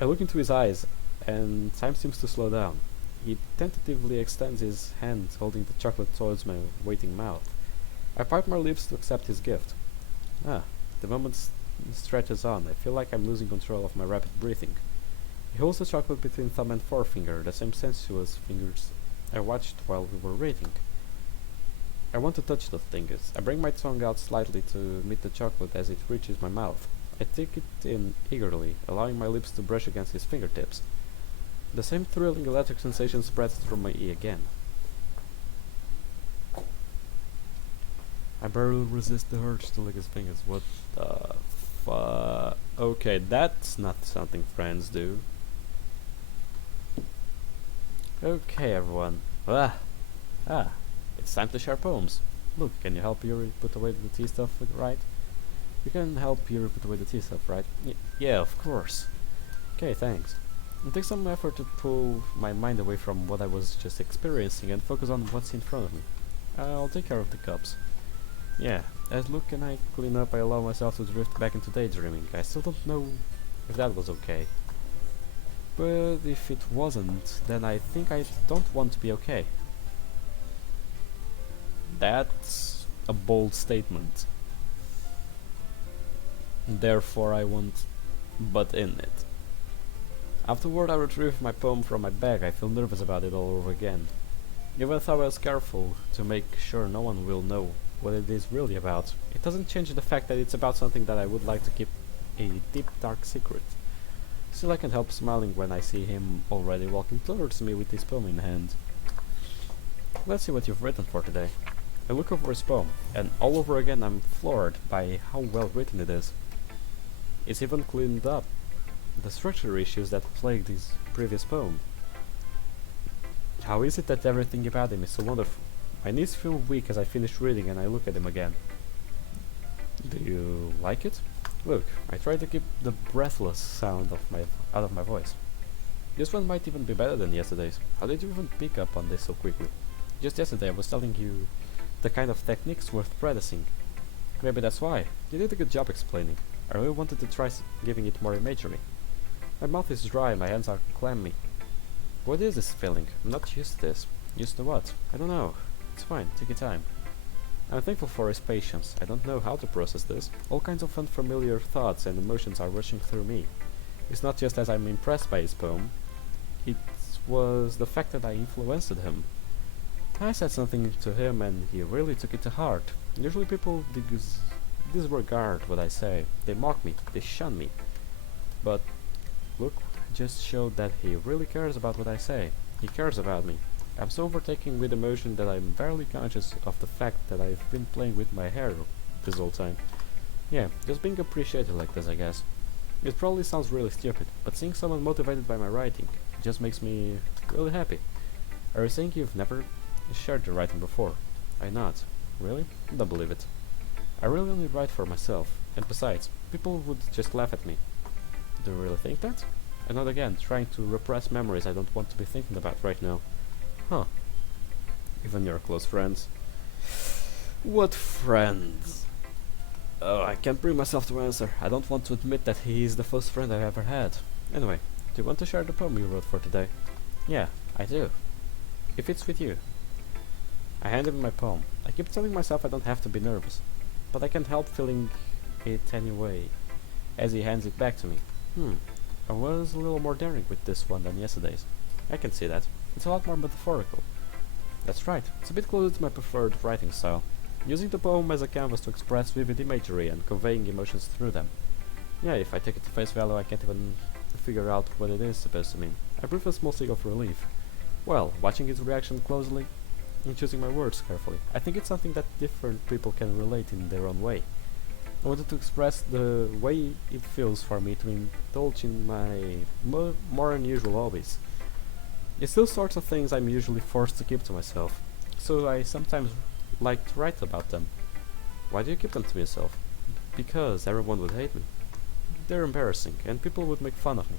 I look into his eyes, and time seems to slow down. He tentatively extends his hand, holding the chocolate towards my waiting mouth. I part my lips to accept his gift. The moment stretches on. I feel like I'm losing control of my rapid breathing. He holds the chocolate between thumb and forefinger, the same sensuous fingers I watched while we were reading. I want to touch those fingers. I bring my tongue out slightly to meet the chocolate as it reaches my mouth. I take it in eagerly, allowing my lips to brush against his fingertips. The same thrilling electric sensation spreads through my ear again. I barely resist the urge to lick his fingers. What the fuck? Okay, that's not something friends do. Okay, everyone. It's time to share poems. Look, can you help Yuri put away the tea stuff, right? You can help Yuri put away the tea stuff, right? Yeah, of course. Okay, thanks. It takes some effort to pull my mind away from what I was just experiencing and focus on what's in front of me. I'll take care of the cups. Yeah, as Luke and I clean up, I allow myself to drift back into daydreaming. I still don't know if that was okay. But if it wasn't, then I think I don't want to be okay. That's a bold statement. Therefore I won't butt in it. Afterward I retrieve my poem from my bag. I feel nervous about it all over again. Even though I was careful to make sure no one will know what it is really about, it doesn't change the fact that it's about something that I would like to keep a deep dark secret. Still I can't help smiling when I see him already walking towards me with his poem in hand. Let's see what you've written for today. I look over his poem, and all over again I'm floored by how well written it is. It's even cleaned up the structure issues that plagued his previous poem. How is it that everything about him is so wonderful? My knees feel weak as I finish reading and I look at him again. Do you like it? Look, I try to keep the breathless sound out of my voice. This one might even be better than yesterday's. How did you even pick up on this so quickly? Just yesterday I was telling you the kind of techniques worth practicing. Maybe that's why. You did a good job explaining. I really wanted to try giving it more imagery. My mouth is dry, my hands are clammy. What is this feeling? I'm not used to this. Used to what? I don't know. It's fine, take your time. I'm thankful for his patience. I don't know how to process this. All kinds of unfamiliar thoughts and emotions are rushing through me. It's not just as I'm impressed by his poem. It was the fact that I influenced him. I said something to him and he really took it to heart. Usually people disregard what I say. They mock me, they shun me. But look, just showed that he really cares about what I say. He cares about me. I'm so overtaken with emotion that I'm barely conscious of the fact that I've been playing with my hair this whole time. Yeah, just being appreciated like this, I guess. It probably sounds really stupid, but seeing someone motivated by my writing just makes me really happy. Are you saying you've never shared your writing before? I not. Really? I don't believe it. I really only write for myself, and besides, people would just laugh at me. Do you really think that? And not again, trying to repress memories I don't want to be thinking about right now. Huh. Even your close friends. What friends? Oh, I can't bring myself to answer. I don't want to admit that he is the first friend I've ever had. Anyway, do you want to share the poem you wrote for today? Yeah, I do. If it's with you. I hand him my poem. I keep telling myself I don't have to be nervous, but I can't help feeling it anyway, as he hands it back to me. I was a little more daring with this one than yesterday's. I can see that. It's a lot more metaphorical. That's right, it's a bit closer to my preferred writing style, using the poem as a canvas to express vivid imagery and conveying emotions through them. Yeah, if I take it to face value I can't even figure out what it is supposed to mean. I breathe a small sigh of relief. Well, watching his reaction closely and choosing my words carefully, I think it's something that different people can relate in their own way. I wanted to express the way it feels for me to indulge in my more unusual hobbies. It's those sorts of things I'm usually forced to keep to myself, so I sometimes like to write about them. Why do you keep them to yourself? Because everyone would hate me. They're embarrassing, and people would make fun of me.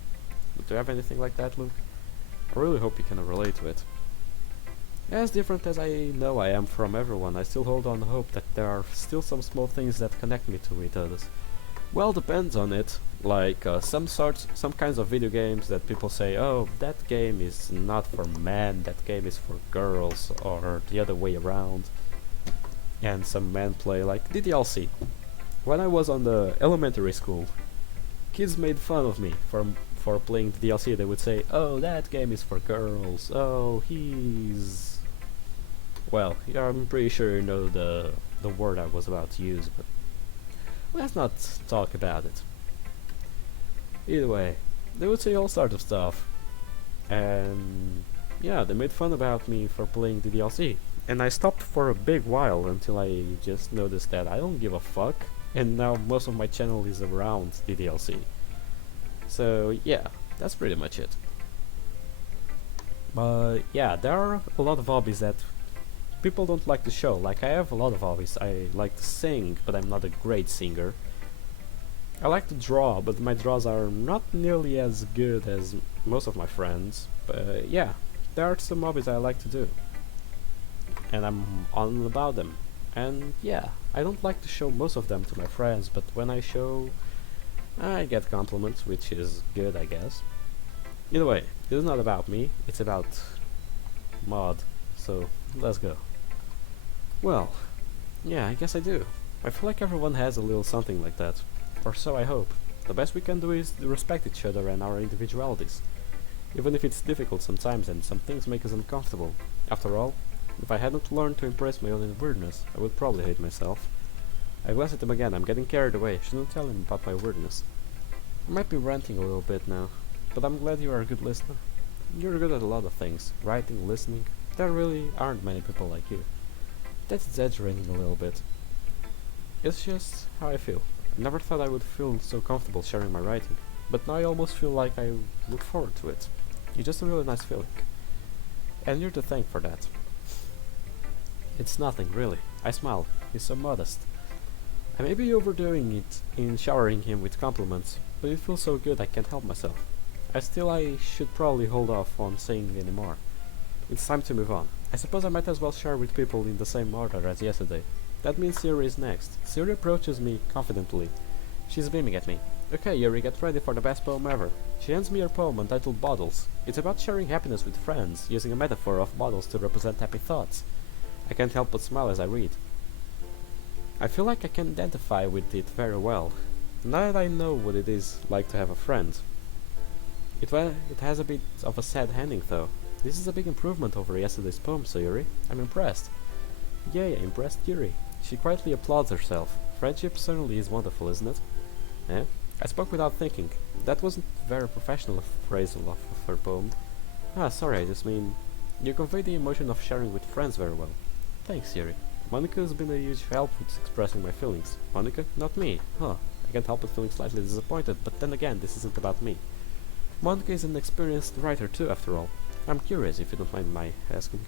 Do you have anything like that, Luke? I really hope you can relate to it. As different as I know I am from everyone, I still hold on hope that there are still some small things that connect me to each others. Well, depends on it. Like some kinds of video games that people say, oh, that game is not for men, that game is for girls, or the other way around. And some men play like DDLC. When I was on the elementary school, kids made fun of me for playing DDLC. They would say, oh, that game is for girls. Oh, he's... Well, yeah, I'm pretty sure you know the word I was about to use, but let's not talk about it. Either way, they would say all sorts of stuff, and yeah, they made fun about me for playing the DLC, and I stopped for a big while until I just noticed that I don't give a fuck, and now most of my channel is around the DLC. So yeah, that's pretty much it. But yeah, there are a lot of hobbies that people don't like to show. Like, I have a lot of hobbies. I like to sing, but I'm not a great singer. I like to draw, but my draws are not nearly as good as most of my friends. But yeah, there are some hobbies I like to do, and I'm on about them. And yeah, I don't like to show most of them to my friends, but when I show, I get compliments, which is good, I guess. Either way, this is not about me, it's about mod, so let's go. Well, yeah, I guess I do. I feel like everyone has a little something like that, or so I hope. The best we can do is to respect each other and our individualities, even if it's difficult sometimes and some things make us uncomfortable. After all, if I hadn't learned to embrace my own weirdness, I would probably hate myself. I glanced at him again. I'm getting carried away. Shouldn't tell him about my weirdness. I might be ranting a little bit now, but I'm glad you are a good listener. You're good at a lot of things. Writing, listening. There really aren't many people like you. That's exaggerating a little bit. It's just how I feel. I never thought I would feel so comfortable sharing my writing, but now I almost feel like I look forward to it. It's just a really nice feeling. And you're to thank for that. It's nothing, really. I smiled. He's so modest. I may be overdoing it in showering him with compliments, but it feels so good I can't help myself. I should probably hold off on saying any more. It's time to move on. I suppose I might as well share with people in the same order as yesterday. That means Yuri is next. Yuri approaches me confidently. She's beaming at me. Okay, Yuri, get ready for the best poem ever. She hands me her poem entitled Bottles. It's about sharing happiness with friends, using a metaphor of bottles to represent happy thoughts. I can't help but smile as I read. I feel like I can identify with it very well. Now that I know what it is like to have a friend. It has a bit of a sad ending though. This is a big improvement over yesterday's poem, so Yuri. I'm impressed. Yay, I impressed Yuri. She quietly applauds herself. Friendship certainly is wonderful, isn't it? Eh? I spoke without thinking. That wasn't very professional phrasal of her poem. Ah, sorry, I just mean... You convey the emotion of sharing with friends very well. Thanks, Yuri. Monica has been a huge help with expressing my feelings. Monica? Not me. Huh. I can't help but feeling slightly disappointed, but then again, this isn't about me. Monica is an experienced writer too, after all. I'm curious, if you don't mind my asking.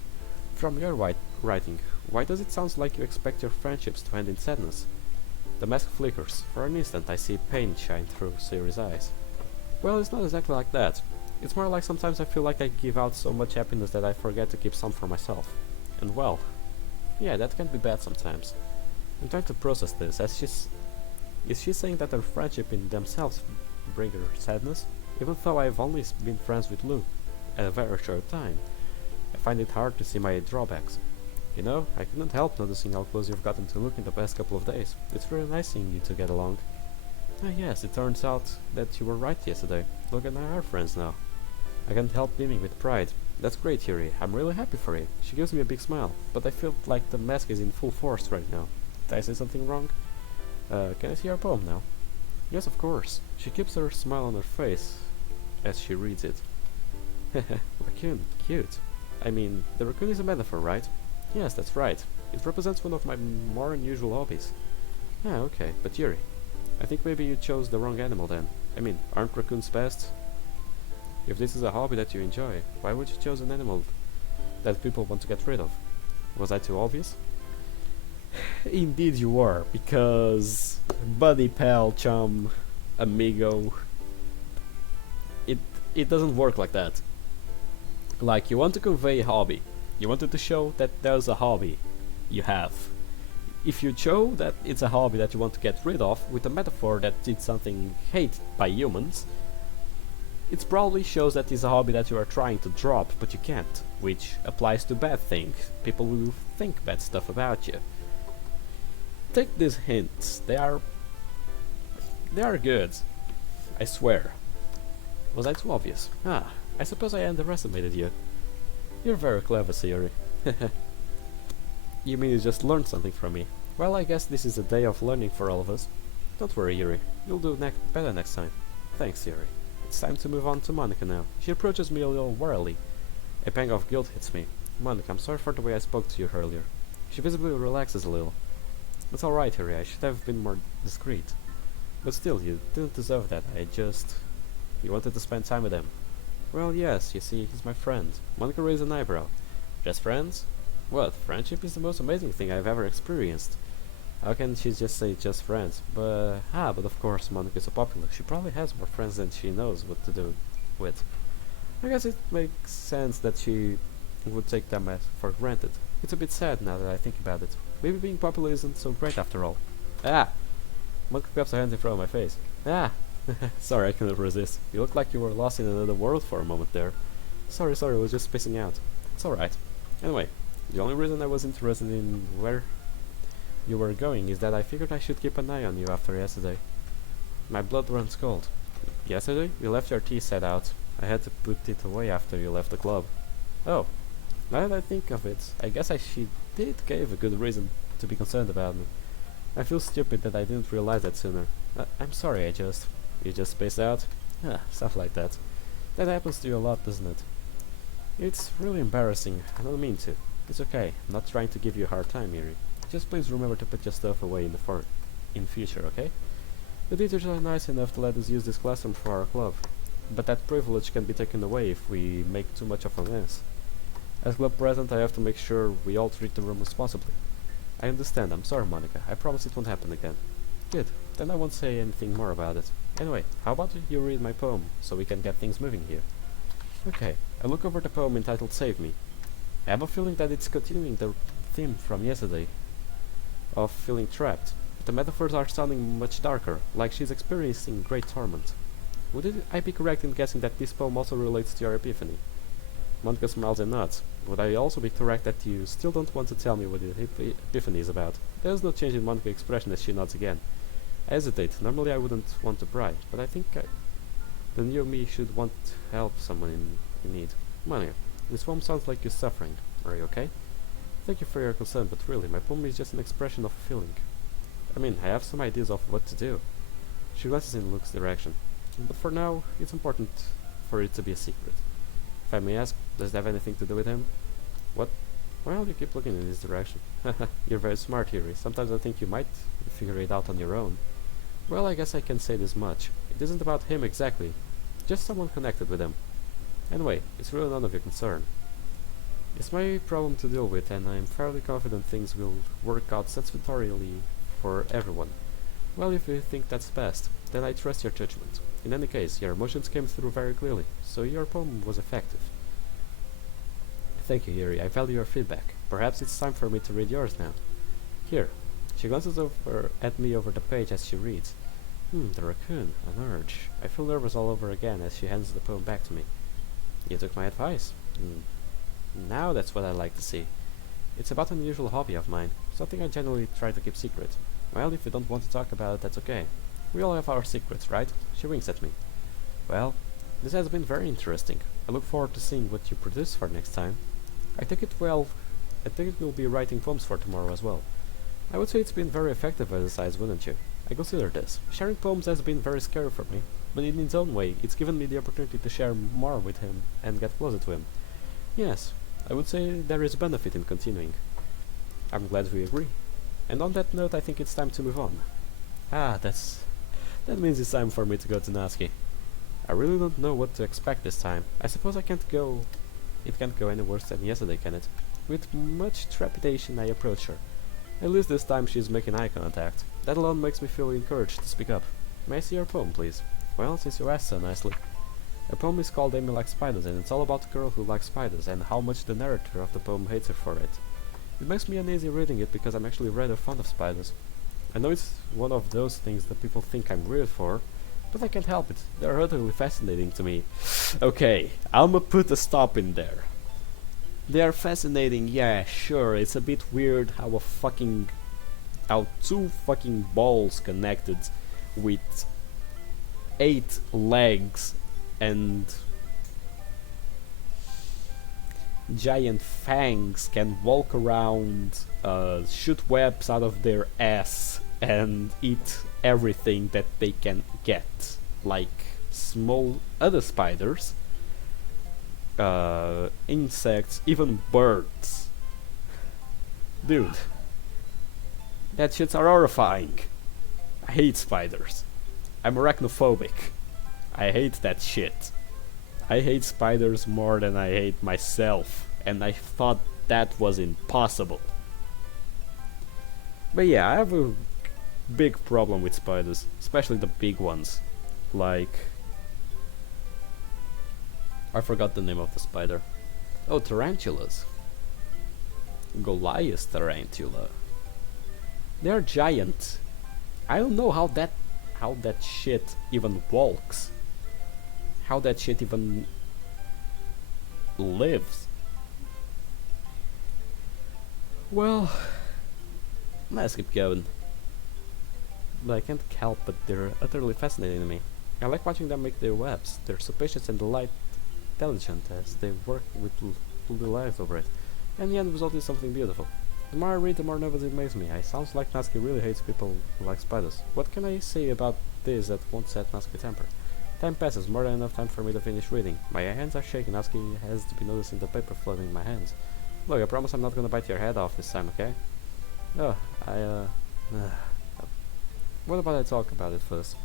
From your writing, why does it sound like you expect your friendships to end in sadness? The mask flickers. For an instant I see pain shine through Sayori's eyes. Well, it's not exactly like that. It's more like sometimes I feel like I give out so much happiness that I forget to keep some for myself. And well, yeah, that can be bad sometimes. I'm trying to process this, is she saying that her friendship in themselves bring her sadness? Even though I've only been friends with Lou at a very short time, I find it hard to see my drawbacks. You know, I couldn't help noticing how close you've gotten to Luke in the past couple of days. It's really nice seeing you two get along. Ah yes, it turns out that you were right yesterday. Luke and I are friends now. I can't help beaming with pride. That's great, Yuri. I'm really happy for you. She gives me a big smile, but I feel like the mask is in full force right now. Did I say something wrong? Can I see your poem now? Yes, of course. She keeps her smile on her face as she reads it. Raccoon, cute. I mean, the raccoon is a metaphor, right? Yes, that's right. It represents one of my more unusual hobbies. Ah, okay, but Yuri, I think maybe you chose the wrong animal then. I mean, aren't raccoons best? If this is a hobby that you enjoy, why would you choose an animal that people want to get rid of? Was I too obvious? Indeed you were, because buddy, pal, chum, amigo, it doesn't work like that. Like, you want to convey a hobby. You wanted to show that there's a hobby you have. If you show that it's a hobby that you want to get rid of with a metaphor that it's something hated by humans, it probably shows that it's a hobby that you are trying to drop but you can't, which applies to bad things, people who think bad stuff about you. Take these hints, they are good, I swear. Was I too obvious? Ah, I suppose I underestimated you. You're very clever, Sayori. You mean you just learned something from me? Well, I guess this is a day of learning for all of us. Don't worry, Yuri. You'll do better next time. Thanks, Yuri. It's time to move on to Monica now. She approaches me a little warily. A pang of guilt hits me. Monica, I'm sorry for the way I spoke to you earlier. She visibly relaxes a little. It's alright, Yuri. I should have been more discreet. But still, you didn't deserve that. You wanted to spend time with him. Well, yes, you see, he's my friend. Monica raised an eyebrow. Just friends? What? Friendship is the most amazing thing I've ever experienced. How can she just say just friends? But of course, Monica is so popular. She probably has more friends than she knows what to do with. I guess it makes sense that she would take them for granted. It's a bit sad now that I think about it. Maybe being popular isn't so great after all. Ah! Monica grabs her hand in front of my face. Ah! Sorry, I couldn't resist. You looked like you were lost in another world for a moment there. Sorry, I was just spacing out. It's alright. Anyway, the only reason I was interested in where you were going is that I figured I should keep an eye on you after yesterday. My blood runs cold. Yesterday? You left your tea set out. I had to put it away after you left the club. Oh, now that I think of it, I guess she did give a good reason to be concerned about me. I feel stupid that I didn't realize that sooner. I'm sorry, You just spaced out? Stuff like that. That happens to you a lot, doesn't it? It's really embarrassing. I don't mean to. It's okay. I'm not trying to give you a hard time, Miri. Just please remember to put your stuff away in future, okay? The teachers are nice enough to let us use this classroom for our club, but that privilege can be taken away if we make too much of a mess. As club president, I have to make sure we all treat the room responsibly. I understand. I'm sorry, Monica. I promise it won't happen again. Good. Then I won't say anything more about it. Anyway, how about you read my poem, so we can get things moving here? Okay, I look over the poem entitled Save Me. I have a feeling that it's continuing the theme from yesterday, of feeling trapped. The metaphors are sounding much darker, like she's experiencing great torment. I be correct in guessing that this poem also relates to your epiphany? Monica smiles and nods. Would I also be correct that you still don't want to tell me what the epiphany is about? There is no change in Monica's expression as she nods again. I hesitate. Normally I wouldn't want to pry, but I think the new me should want to help someone in need. Monica, this poem sounds like you're suffering. Are you okay? Thank you for your concern, but really, my poem is just an expression of feeling. I mean, I have some ideas of what to do. She glances in Luke's direction. But for now, it's important for it to be a secret. If I may ask, does it have anything to do with him? What? Well, you keep looking in this direction. You're very smart, Yuri. Sometimes I think you might figure it out on your own. Well, I guess I can say this much. It isn't about him exactly. Just someone connected with him. Anyway, it's really none of your concern. It's my problem to deal with, and I'm fairly confident things will work out satisfactorily for everyone. Well, if you think that's best, then I trust your judgment. In any case, your emotions came through very clearly, so your poem was effective. Thank you, Yuri. I value your feedback. Perhaps it's time for me to read yours now. Here. She glances over at me over the page as she reads. The raccoon, an urge. I feel nervous all over again as she hands the poem back to me. You took my advice. Now that's what I like to see. It's about an unusual hobby of mine, something I generally try to keep secret. Well, if you don't want to talk about it, that's okay. We all have our secrets, right? She winks at me. Well, this has been very interesting. I look forward to seeing what you produce for next time. I think it will be writing poems for tomorrow as well. I would say it's been very effective exercise, wouldn't you? I consider this. Sharing poems has been very scary for me, but in its own way, it's given me the opportunity to share more with him and get closer to him. Yes, I would say there is benefit in continuing. I'm glad we agree. And on that note, I think it's time to move on. That means it's time for me to go to Natsuki. I really don't know what to expect this time. I suppose it can't go any worse than yesterday, can it? With much trepidation I approach her. At least this time she's making eye contact. That alone makes me feel encouraged to speak up. May I see your poem, please? Well, since you asked so nicely. The poem is called Amy Likes Spiders, and it's all about a girl who likes spiders and how much the narrator of the poem hates her for it. It makes me uneasy reading it because I'm actually rather fond of spiders. I know it's one of those things that people think I'm weird for, but I can't help it. They're utterly fascinating to me. Okay, I'ma put a stop in there. They are fascinating, yeah, sure. It's a bit weird how two fucking balls connected with 8 legs and giant fangs can walk around, shoot webs out of their ass and eat everything that they can get, like small other spiders, insects, even birds. Dude, that shits are horrifying. I hate spiders. I'm arachnophobic. I hate that shit. I hate spiders more than I hate myself, and I thought that was impossible. But yeah, I have a big problem with spiders, especially the big ones. Like, I forgot the name of the spider. Oh, tarantulas. Goliath tarantula. They're giant. I don't know how that shit even walks. How that shit even lives. Well, let's keep going. But I can't help but they're utterly fascinating to me. I like watching them make their webs. They're so patient and intelligent as they work with little lives over it. And the end result is something beautiful. The more I read, the more nervous it makes me. I sounds like Natsuki really hates people who like spiders. What can I say about this that won't set Natsuki temper? Time passes, more than enough time for me to finish reading. My hands are shaking. Natsuki has to be noticing the paper floating in my hands. Look, I promise I'm not gonna bite your head off this time, okay? Oh, what about I talk about it first?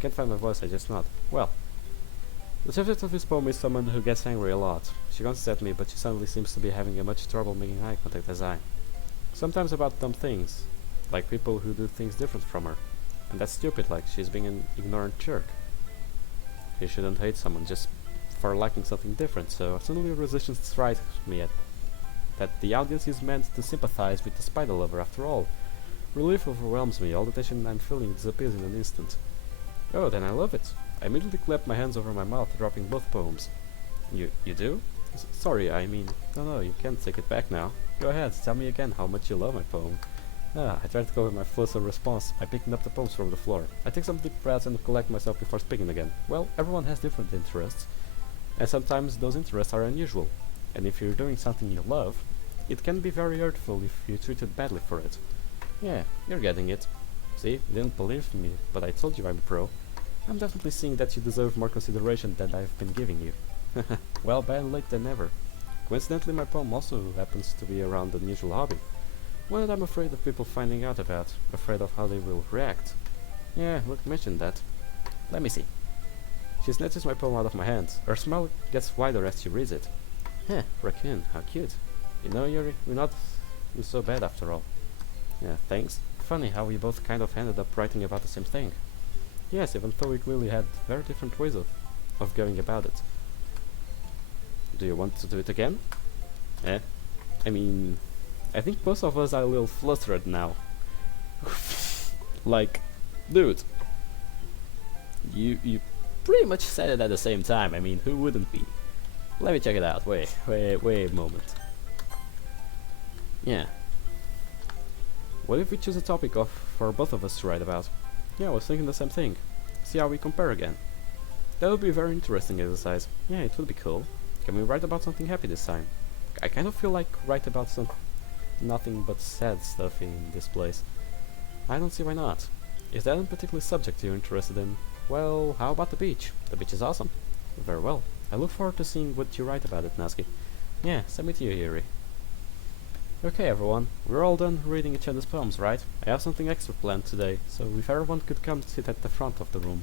Can't find my voice, I just nod. Well, the subject of this poem is someone who gets angry a lot. She glances at me, but she suddenly seems to be having a much trouble making eye contact as I. Sometimes about dumb things, like people who do things different from her. And that's stupid, like she's being an ignorant jerk. You shouldn't hate someone just for liking something different, so suddenly resistance strikes me at that the audience is meant to sympathize with the spider lover after all. Relief overwhelms me, all the tension I'm feeling disappears in an instant. Oh, then I love it. I immediately clapped my hands over my mouth, dropping both poems. You do? Sorry, I mean, no, you can't take it back now. Go ahead, tell me again how much you love my poem. I tried to cover my flustered response by picking up the poems from the floor. I take some deep breaths and collect myself before speaking again. Well, everyone has different interests, and sometimes those interests are unusual. And if you're doing something you love, it can be very hurtful if you're treated badly for it. Yeah, you're getting it. See, you didn't believe me, but I told you I'm a pro. I'm definitely seeing that you deserve more consideration than I've been giving you. Well, better late than never. Coincidentally, my poem also happens to be around an unusual hobby. One that I'm afraid of people finding out about, afraid of how they will react. Yeah, look, mention that. Let me see. She snatches my poem out of my hands. Her smile gets wider as she reads it. Heh, raccoon, how cute. You know, Yuri, we're not so bad after all. Yeah, thanks. Funny how we both kind of ended up writing about the same thing. Yes, even though we clearly had very different ways of going about it. Do you want to do it again? I mean, I think most of us are a little flustered now. Like, dude, you pretty much said it at the same time. I mean, who wouldn't be? Let me check it out. Wait a moment. Yeah. What if we choose a topic for both of us to write about? Yeah, I was thinking the same thing. See how we compare again. That would be a very interesting exercise. Yeah, it would be cool. Can we write about something happy this time? I kind of feel like write about nothing but sad stuff in this place. I don't see why not. Is that a particular subject you're interested in? Well, how about the beach? The beach is awesome. Very well. I look forward to seeing what you write about it, Natsuki. Yeah, same with you, Yuri. Okay, everyone, we're all done reading each other's poems, right? I have something extra planned today, so if everyone could come sit at the front of the room.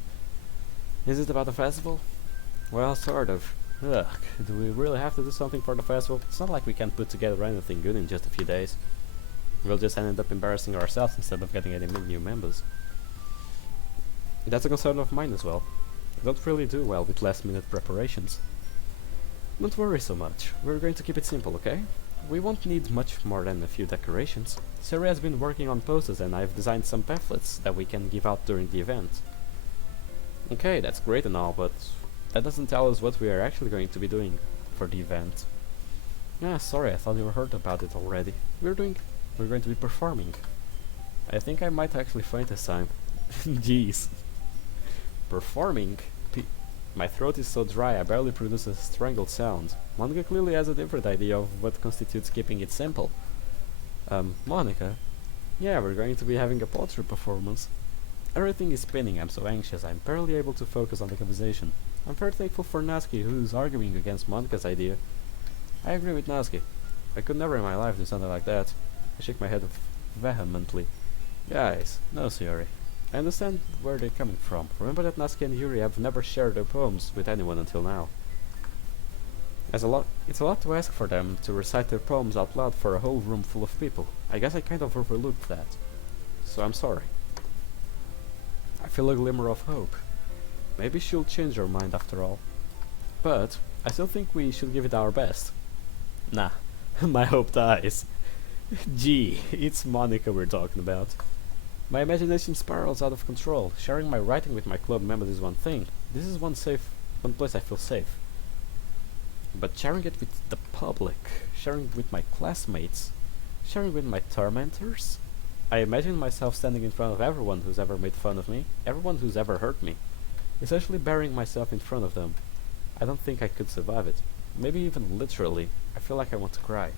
Is it about the festival? Well, sort of. Ugh, do we really have to do something for the festival? It's not like we can put together anything good in just a few days. We'll just end up embarrassing ourselves instead of getting any new members. That's a concern of mine as well. I don't really do well with last-minute preparations. Don't worry so much. We're going to keep it simple, okay? We won't need much more than a few decorations. Siri has been working on posters and I've designed some pamphlets that we can give out during the event. Okay, that's great and all, but that doesn't tell us what we are actually going to be doing for the event. Ah, sorry, I thought you heard about it already. We're going to be performing. I think I might actually faint this time. Jeez. Performing? My throat is so dry I barely produce a strangled sound. Monica clearly has a different idea of what constitutes keeping it simple. Monica? Yeah, we're going to be having a poetry performance. Everything is spinning, I'm so anxious, I'm barely able to focus on the conversation. I'm very thankful for Natsuki, who's arguing against Monica's idea. I agree with Natsuki. I could never in my life do something like that. I shake my head vehemently. Guys, no Sayori. I understand where they're coming from. Remember that Natsuki and Yuri have never shared their poems with anyone until now. It's a lot to ask for them to recite their poems out loud for a whole room full of people. I guess I kind of overlooked that. So I'm sorry. I feel a glimmer of hope. Maybe she'll change her mind after all. But I still think we should give it our best. Nah, my hope dies. Gee, it's Monica we're talking about. My imagination spirals out of control. Sharing my writing with my club members is one thing. This is one place I feel safe. But sharing it with the public, sharing it with my classmates, sharing with my tormentors? I imagine myself standing in front of everyone who's ever made fun of me, everyone who's ever hurt me, essentially burying myself in front of them. I don't think I could survive it. Maybe even literally. I feel like I want to cry.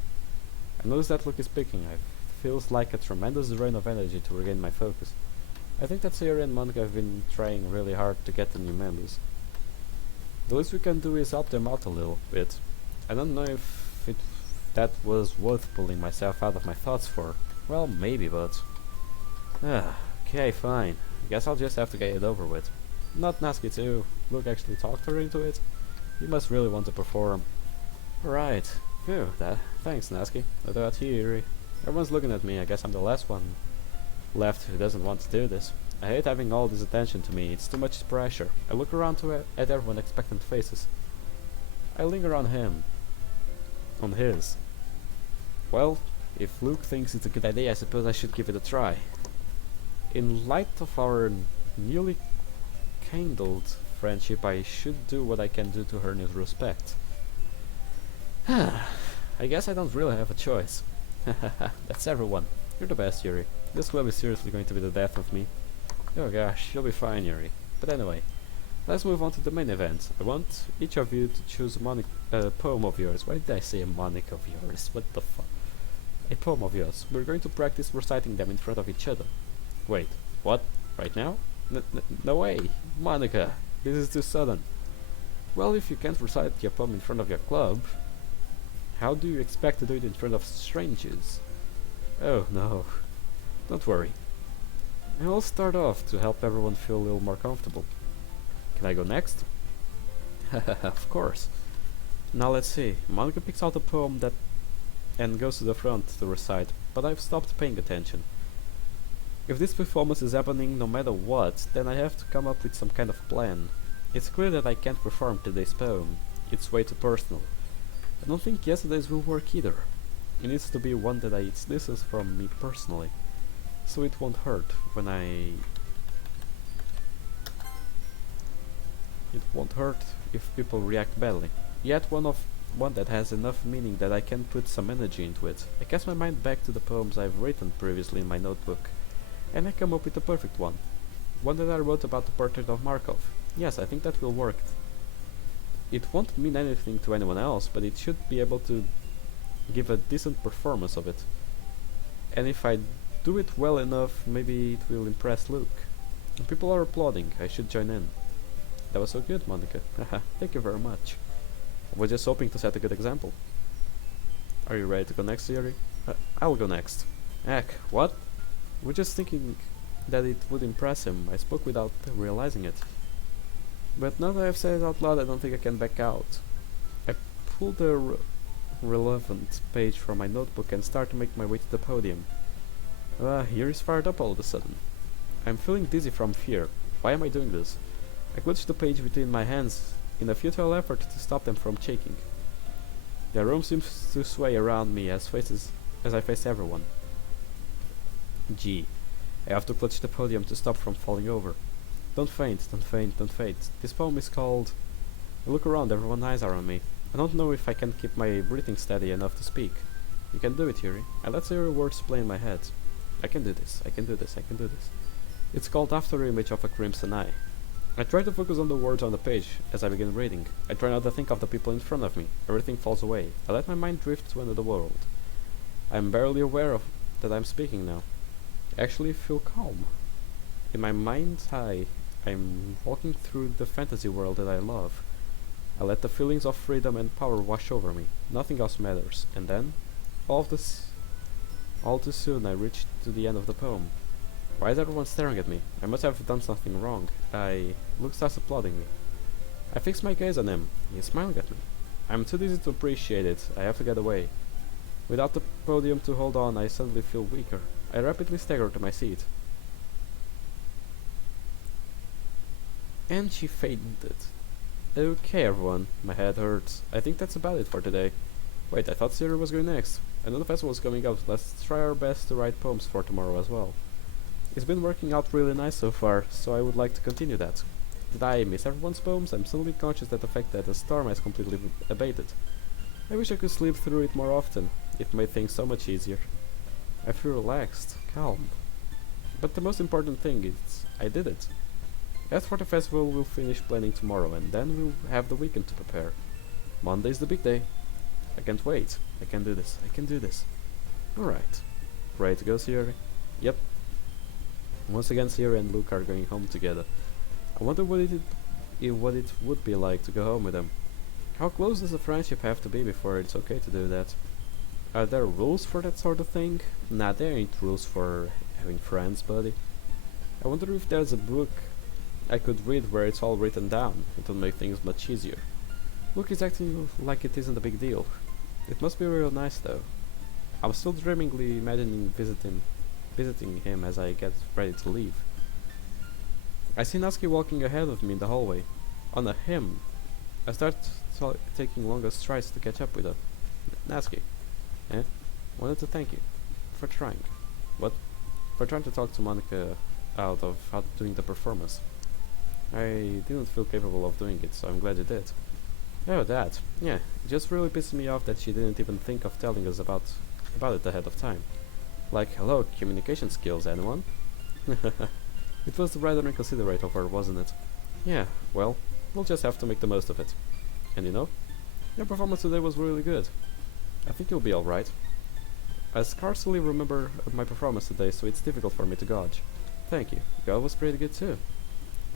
I notice that look is picking. It feels like a tremendous drain of energy to regain my focus. I think that Sayori and Monica have been trying really hard to get the new members. The least we can do is help them out a little bit. I don't know if that was worth pulling myself out of my thoughts for. Well, maybe, but... okay, fine. Guess I'll just have to get it over with. Not Natsuki too. Luke actually talked her into it. You must really want to perform. Alright. Phew, thanks, Natsuki. What about you, Yuri? Everyone's looking at me. I guess I'm the last one left who doesn't want to do this. I hate having all this attention to me, it's too much pressure. I look around at everyone expectant faces. I linger on him. On his. Well, if Luke thinks it's a good idea, I suppose I should give it a try. In light of our newly kindled friendship, I should do what I can do to earn his respect. I guess I don't really have a choice. That's everyone. You're the best, Yuri. This club is seriously going to be the death of me. Oh gosh, you'll be fine, Yuri. But anyway, let's move on to the main event. I want each of you to choose a poem of yours. Why did I say a monic of yours? What the fuck? A poem of yours. We're going to practice reciting them in front of each other. Wait, what? Right now? No way! Monica! This is too sudden. Well, if you can't recite your poem in front of your club, how do you expect to do it in front of strangers? Oh no. Don't worry. I'll start off to help everyone feel a little more comfortable. Can I go next? Of course. Now let's see. Monica picks out a poem and goes to the front to recite, but I've stopped paying attention. If this performance is happening no matter what, then I have to come up with some kind of plan. It's clear that I can't perform today's poem. It's way too personal. I don't think yesterday's will work either. It needs to be one that it's distance from me personally, so it won't hurt when It won't hurt if people react badly. Yet one that has enough meaning that I can put some energy into it. I cast my mind back to the poems I've written previously in my notebook, and I come up with the perfect one. One that I wrote about the portrait of Markov. Yes, I think that will work. It won't mean anything to anyone else, but it should be able to give a decent performance of it. And if I do it well enough, maybe it will impress Luke. And people are applauding, I should join in. That was so good, Monica. Haha, thank you very much. I was just hoping to set a good example. Are you ready to go next, Yuri? I'll go next. Heck, what? We're just thinking that it would impress him. I spoke without realizing it. But now that I've said it out loud, I don't think I can back out. I pulled the relevant page from my notebook and start to make my way to the podium. Here is fired up all of a sudden. I'm feeling dizzy from fear. Why am I doing this? I clutched the page between my hands in a futile effort to stop them from shaking. The room seems to sway around me as I face everyone. Gee, I have to clutch the podium to stop from falling over. Don't faint, don't faint, don't faint. This poem is called... I look around, everyone's eyes are on me. I don't know if I can keep my breathing steady enough to speak. You can do it, Yuri. I let your words play in my head. I can do this, I can do this, I can do this. It's called After Image of a Crimson Eye. I try to focus on the words on the page as I begin reading. I try not to think of the people in front of me. Everything falls away. I let my mind drift to another world. I'm barely aware of that I'm speaking now. I actually feel calm. In my mind's eye, I'm walking through the fantasy world that I love. I let the feelings of freedom and power wash over me. Nothing else matters. And then, all too soon I reached to the end of the poem. Why is everyone staring at me? I must have done something wrong. Luke starts applauding me. I fix my gaze on him. He's smiling at me. I'm too dizzy to appreciate it. I have to get away. Without the podium to hold on, I suddenly feel weaker. I rapidly stagger to my seat. And she fainted. Okay, everyone. My head hurts. I think that's about it for today. Wait, I thought Siri was going next. I know the festival is coming up. Let's try our best to write poems for tomorrow as well. It's been working out really nice so far, so I would like to continue that. Did I miss everyone's poems? I'm suddenly conscious that the fact that the storm has completely abated. I wish I could sleep through it more often. It made things so much easier. I feel relaxed, calm. But the most important thing is, I did it. As for the festival, we'll finish planning tomorrow, and then we'll have the weekend to prepare. Monday's the big day. I can't wait. I can do this. I can do this. Alright. Ready to go, Sierra? Yep. Once again, Sierra and Luke are going home together. I wonder what it would be like to go home with them. How close does a friendship have to be before it's okay to do that? Are there rules for that sort of thing? Nah, there ain't rules for having friends, buddy. I wonder if there's a book I could read where it's all written down. It would make things much easier. Luke is acting like it isn't a big deal. It must be real nice though. I'm still dreamingly imagining visiting him as I get ready to leave. I see Natsuki walking ahead of me in the hallway. On a hymn. I start taking longer strides to catch up with her. Natsuki. Eh? Wanted to thank you. For trying. What? For trying to talk to Monica out of doing the performance. I didn't feel capable of doing it, so I'm glad you did. Oh, that. Yeah, it just really pissed me off that she didn't even think of telling us about it ahead of time. Like, hello, communication skills, anyone? It was rather inconsiderate of her, wasn't it? Yeah, well, we'll just have to make the most of it. And you know, your performance today was really good. I think you'll be alright. I scarcely remember my performance today, so it's difficult for me to gauge. Thank you. God was pretty good too.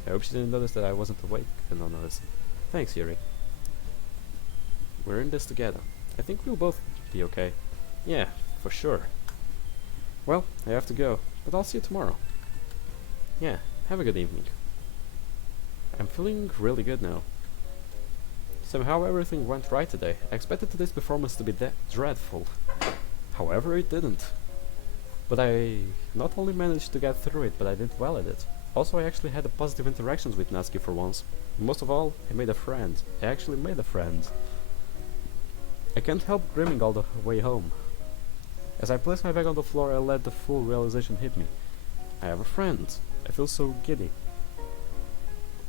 I hope she didn't notice that I wasn't awake and on us. Thanks, Yuri. We're in this together. I think we'll both be okay. Yeah, for sure. Well, I have to go, but I'll see you tomorrow. Yeah, have a good evening. I'm feeling really good now. Somehow everything went right today. I expected today's performance to be dreadful. However, it didn't. But I not only managed to get through it, but I did well at it. Also, I actually had a positive interactions with Natsuki for once. Most of all, I made a friend. I actually made a friend. I can't help grinning all the way home. As I placed my bag on the floor, I let the full realization hit me. I have a friend. I feel so giddy.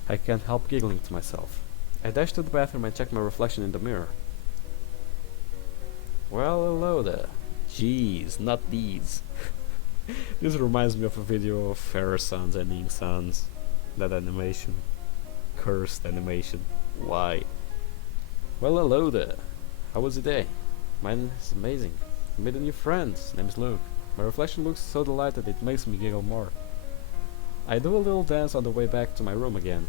I can't help giggling to myself. I dashed to the bathroom and checked my reflection in the mirror. Well, hello there. Jeez, not these. This reminds me of a video of Fairer Sons and Ing Sons. That animation. Cursed animation. Why? Well, hello there. How was your day? Mine is amazing. I made a new friend. His name's Luke. My reflection looks so delighted it makes me giggle more. I do a little dance on the way back to my room again.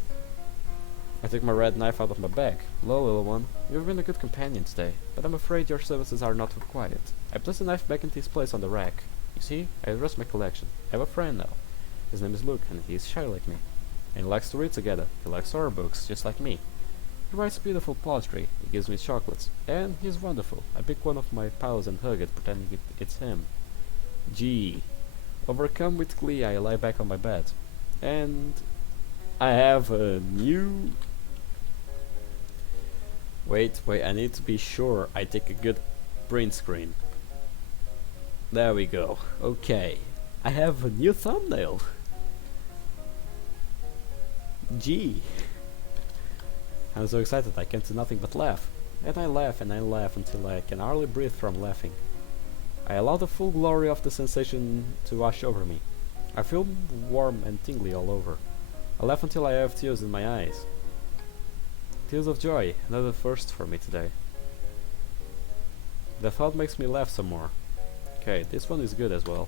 I take my red knife out of my bag. Hello, little one. You've been a good companion today, but I'm afraid your services are not required. I place the knife back into its place on the rack. You see, I addressed my collection. I have a friend now. His name is Luke, and he's shy like me. And he likes to read together. He likes horror books, just like me. He writes beautiful poetry. He gives me chocolates. And he's wonderful. I pick one of my piles and hug it, pretending it's him. Gee. Overcome with glee, I lie back on my bed. And I have a new... Wait, I need to be sure I take a good print screen. There we go. Okay. I have a new thumbnail. Gee. I'm so excited I can't do nothing but laugh. And I laugh until I can hardly breathe from laughing. I allow the full glory of the sensation to wash over me. I feel warm and tingly all over. I laugh until I have tears in my eyes. Tears of joy, another first for me today. The thought makes me laugh some more. Okay, this one is good as well.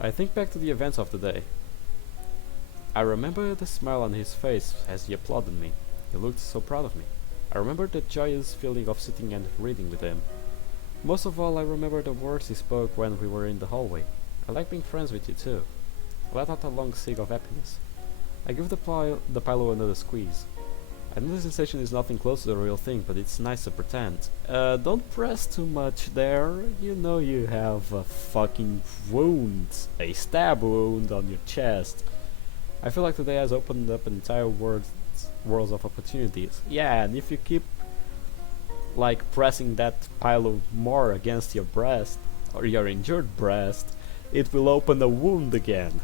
I think back to the events of the day. I remember the smile on his face as he applauded me. He looked so proud of me. I remember the joyous feeling of sitting and reading with him. Most of all, I remember the words he spoke when we were in the hallway. I like being friends with you too. I let out a long sigh of happiness. I give the pillow another squeeze. I know the sensation is nothing close to the real thing, but it's nice to pretend. Don't press too much there. You know you have a fucking wound. A stab wound on your chest. I feel like today has opened up an entire worlds of opportunities. Yeah, and if you keep like pressing that pillow more against your breast, or your injured breast, it will open a wound again.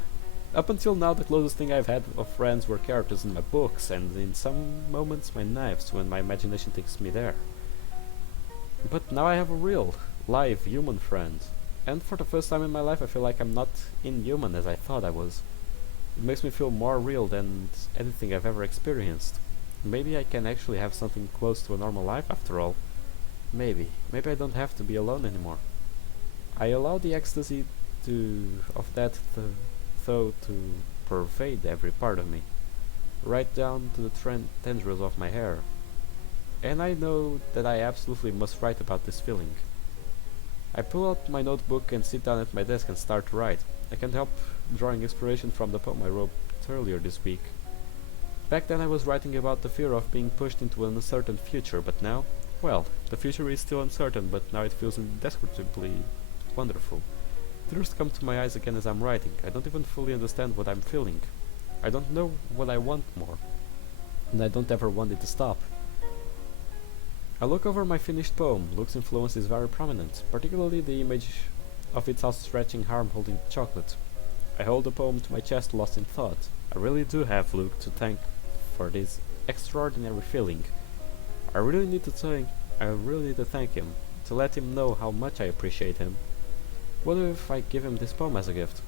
Up until now, the closest thing I've had of friends were characters in my books, and in some moments my knives, when my imagination takes me there. But now I have a real, live, human friend. And for the first time in my life I feel like I'm not inhuman as I thought I was. It makes me feel more real than anything I've ever experienced. Maybe I can actually have something close to a normal life after all. Maybe I don't have to be alone anymore. I allow the ecstasy of that thought to pervade every part of me, right down to the tendrils of my hair. And I know that I absolutely must write about this feeling. I pull out my notebook and sit down at my desk and start to write. I can't help drawing inspiration from the poem I wrote earlier this week. Back then I was writing about the fear of being pushed into an uncertain future, but now, well, the future is still uncertain, but now it feels indescribably wonderful. Tears come to my eyes again as I'm writing. I don't even fully understand what I'm feeling. I don't know what I want more, and I don't ever want it to stop. I look over my finished poem. Luke's influence is very prominent, particularly the image of its outstretching arm holding chocolate. I hold the poem to my chest, lost in thought. I really do have Luke to thank for this extraordinary feeling. I really need to thank him, to let him know how much I appreciate him. What if I give him this poem as a gift?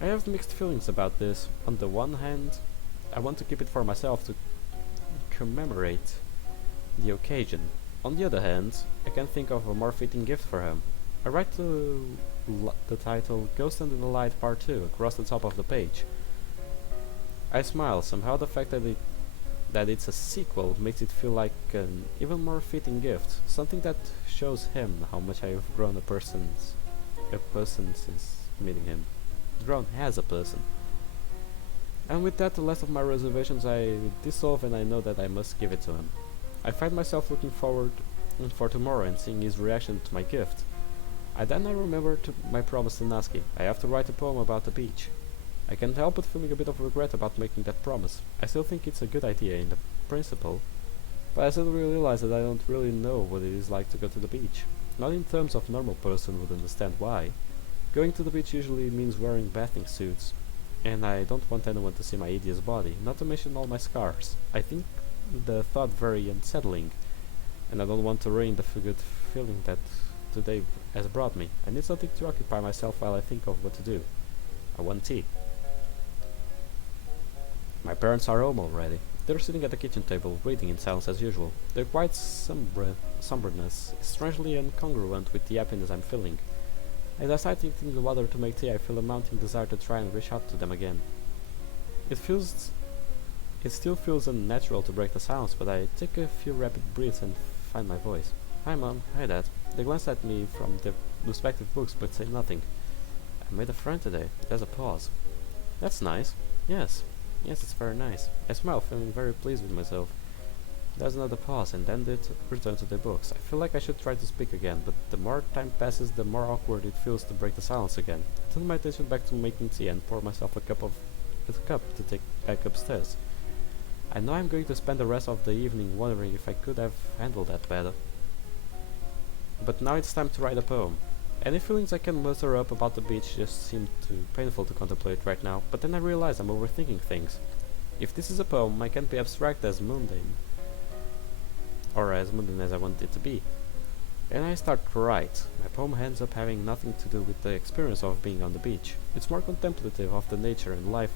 I have mixed feelings about this. On the one hand, I want to keep it for myself to commemorate the occasion. On the other hand, I can't think of a more fitting gift for him. I write the title Ghost Under the Light Part 2 across the top of the page. I smile. Somehow the fact that it's a sequel makes it feel like an even more fitting gift, something that shows him how much I have grown a person since meeting him. Grown as a person. And with that, the last of my reservations I dissolve, and I know that I must give it to him. I find myself looking forward for tomorrow and seeing his reaction to my gift. I remember my promise to Natsuki. I have to write a poem about the beach. I can't help but feeling a bit of regret about making that promise. I still think it's a good idea in the principle, but I suddenly realize that I don't really know what it is like to go to the beach. Not in terms of normal person would understand why. Going to the beach usually means wearing bathing suits, and I don't want anyone to see my hideous body, not to mention all my scars. I think the thought very unsettling, and I don't want to ruin the good feeling that today has brought me. I need something to occupy myself while I think of what to do. I want tea. My parents are home already. They're sitting at the kitchen table, reading in silence as usual. Their quiet somberness is strangely incongruent with the happiness I'm feeling. As I start eating the water to make tea, I feel a mounting desire to try and reach out to them again. It still feels unnatural to break the silence, but I take a few rapid breaths and find my voice. Hi Mom, hi Dad. They glance at me from their respective books but say nothing. I made a friend today. There's a pause. That's nice. Yes, it's very nice. I smile, feeling very pleased with myself. There's another pause, and then they return to their books. I feel like I should try to speak again, but the more time passes, the more awkward it feels to break the silence again. I turn my attention back to making tea and pour myself a cup to take back upstairs. I know I'm going to spend the rest of the evening wondering if I could have handled that better. But now it's time to write a poem. Any feelings I can muster up about the beach just seem too painful to contemplate right now, but then I realize I'm overthinking things. If this is a poem, I can't be abstract as mundane, or as mundane as I want it to be. And I start to write. My poem ends up having nothing to do with the experience of being on the beach. It's more contemplative of the nature and life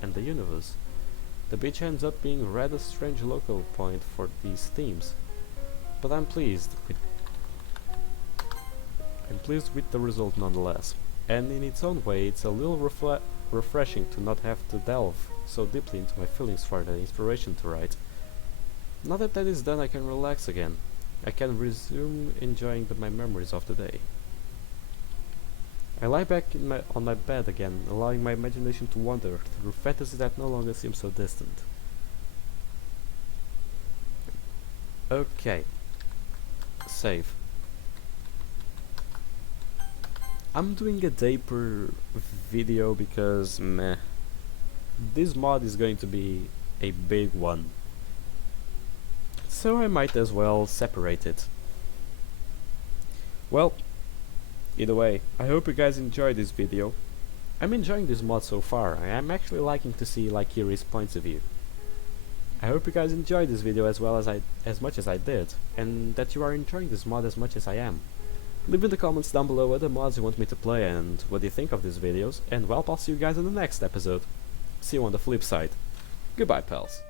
and the universe. The beach ends up being a rather strange local point for these themes, but I'm pleased with the result nonetheless. And in its own way, it's a little refreshing to not have to delve so deeply into my feelings for the inspiration to write. Now that is done, I can relax again. I can resume enjoying my memories of the day. I lie back on my bed again, allowing my imagination to wander through fantasies that no longer seem so distant. Okay. Save. I'm doing a day per video because, meh, this mod is going to be a big one. So I might as well separate it. Well, either way, I hope you guys enjoyed this video. I'm enjoying this mod so far. I'm actually liking to see Kiri's points of view. I hope you guys enjoyed this video as much as I did, and that you are enjoying this mod as much as I am. Leave in the comments down below what mods you want me to play and what you think of these videos, and well, I'll see you guys in the next episode. See you on the flip side. Goodbye, pals.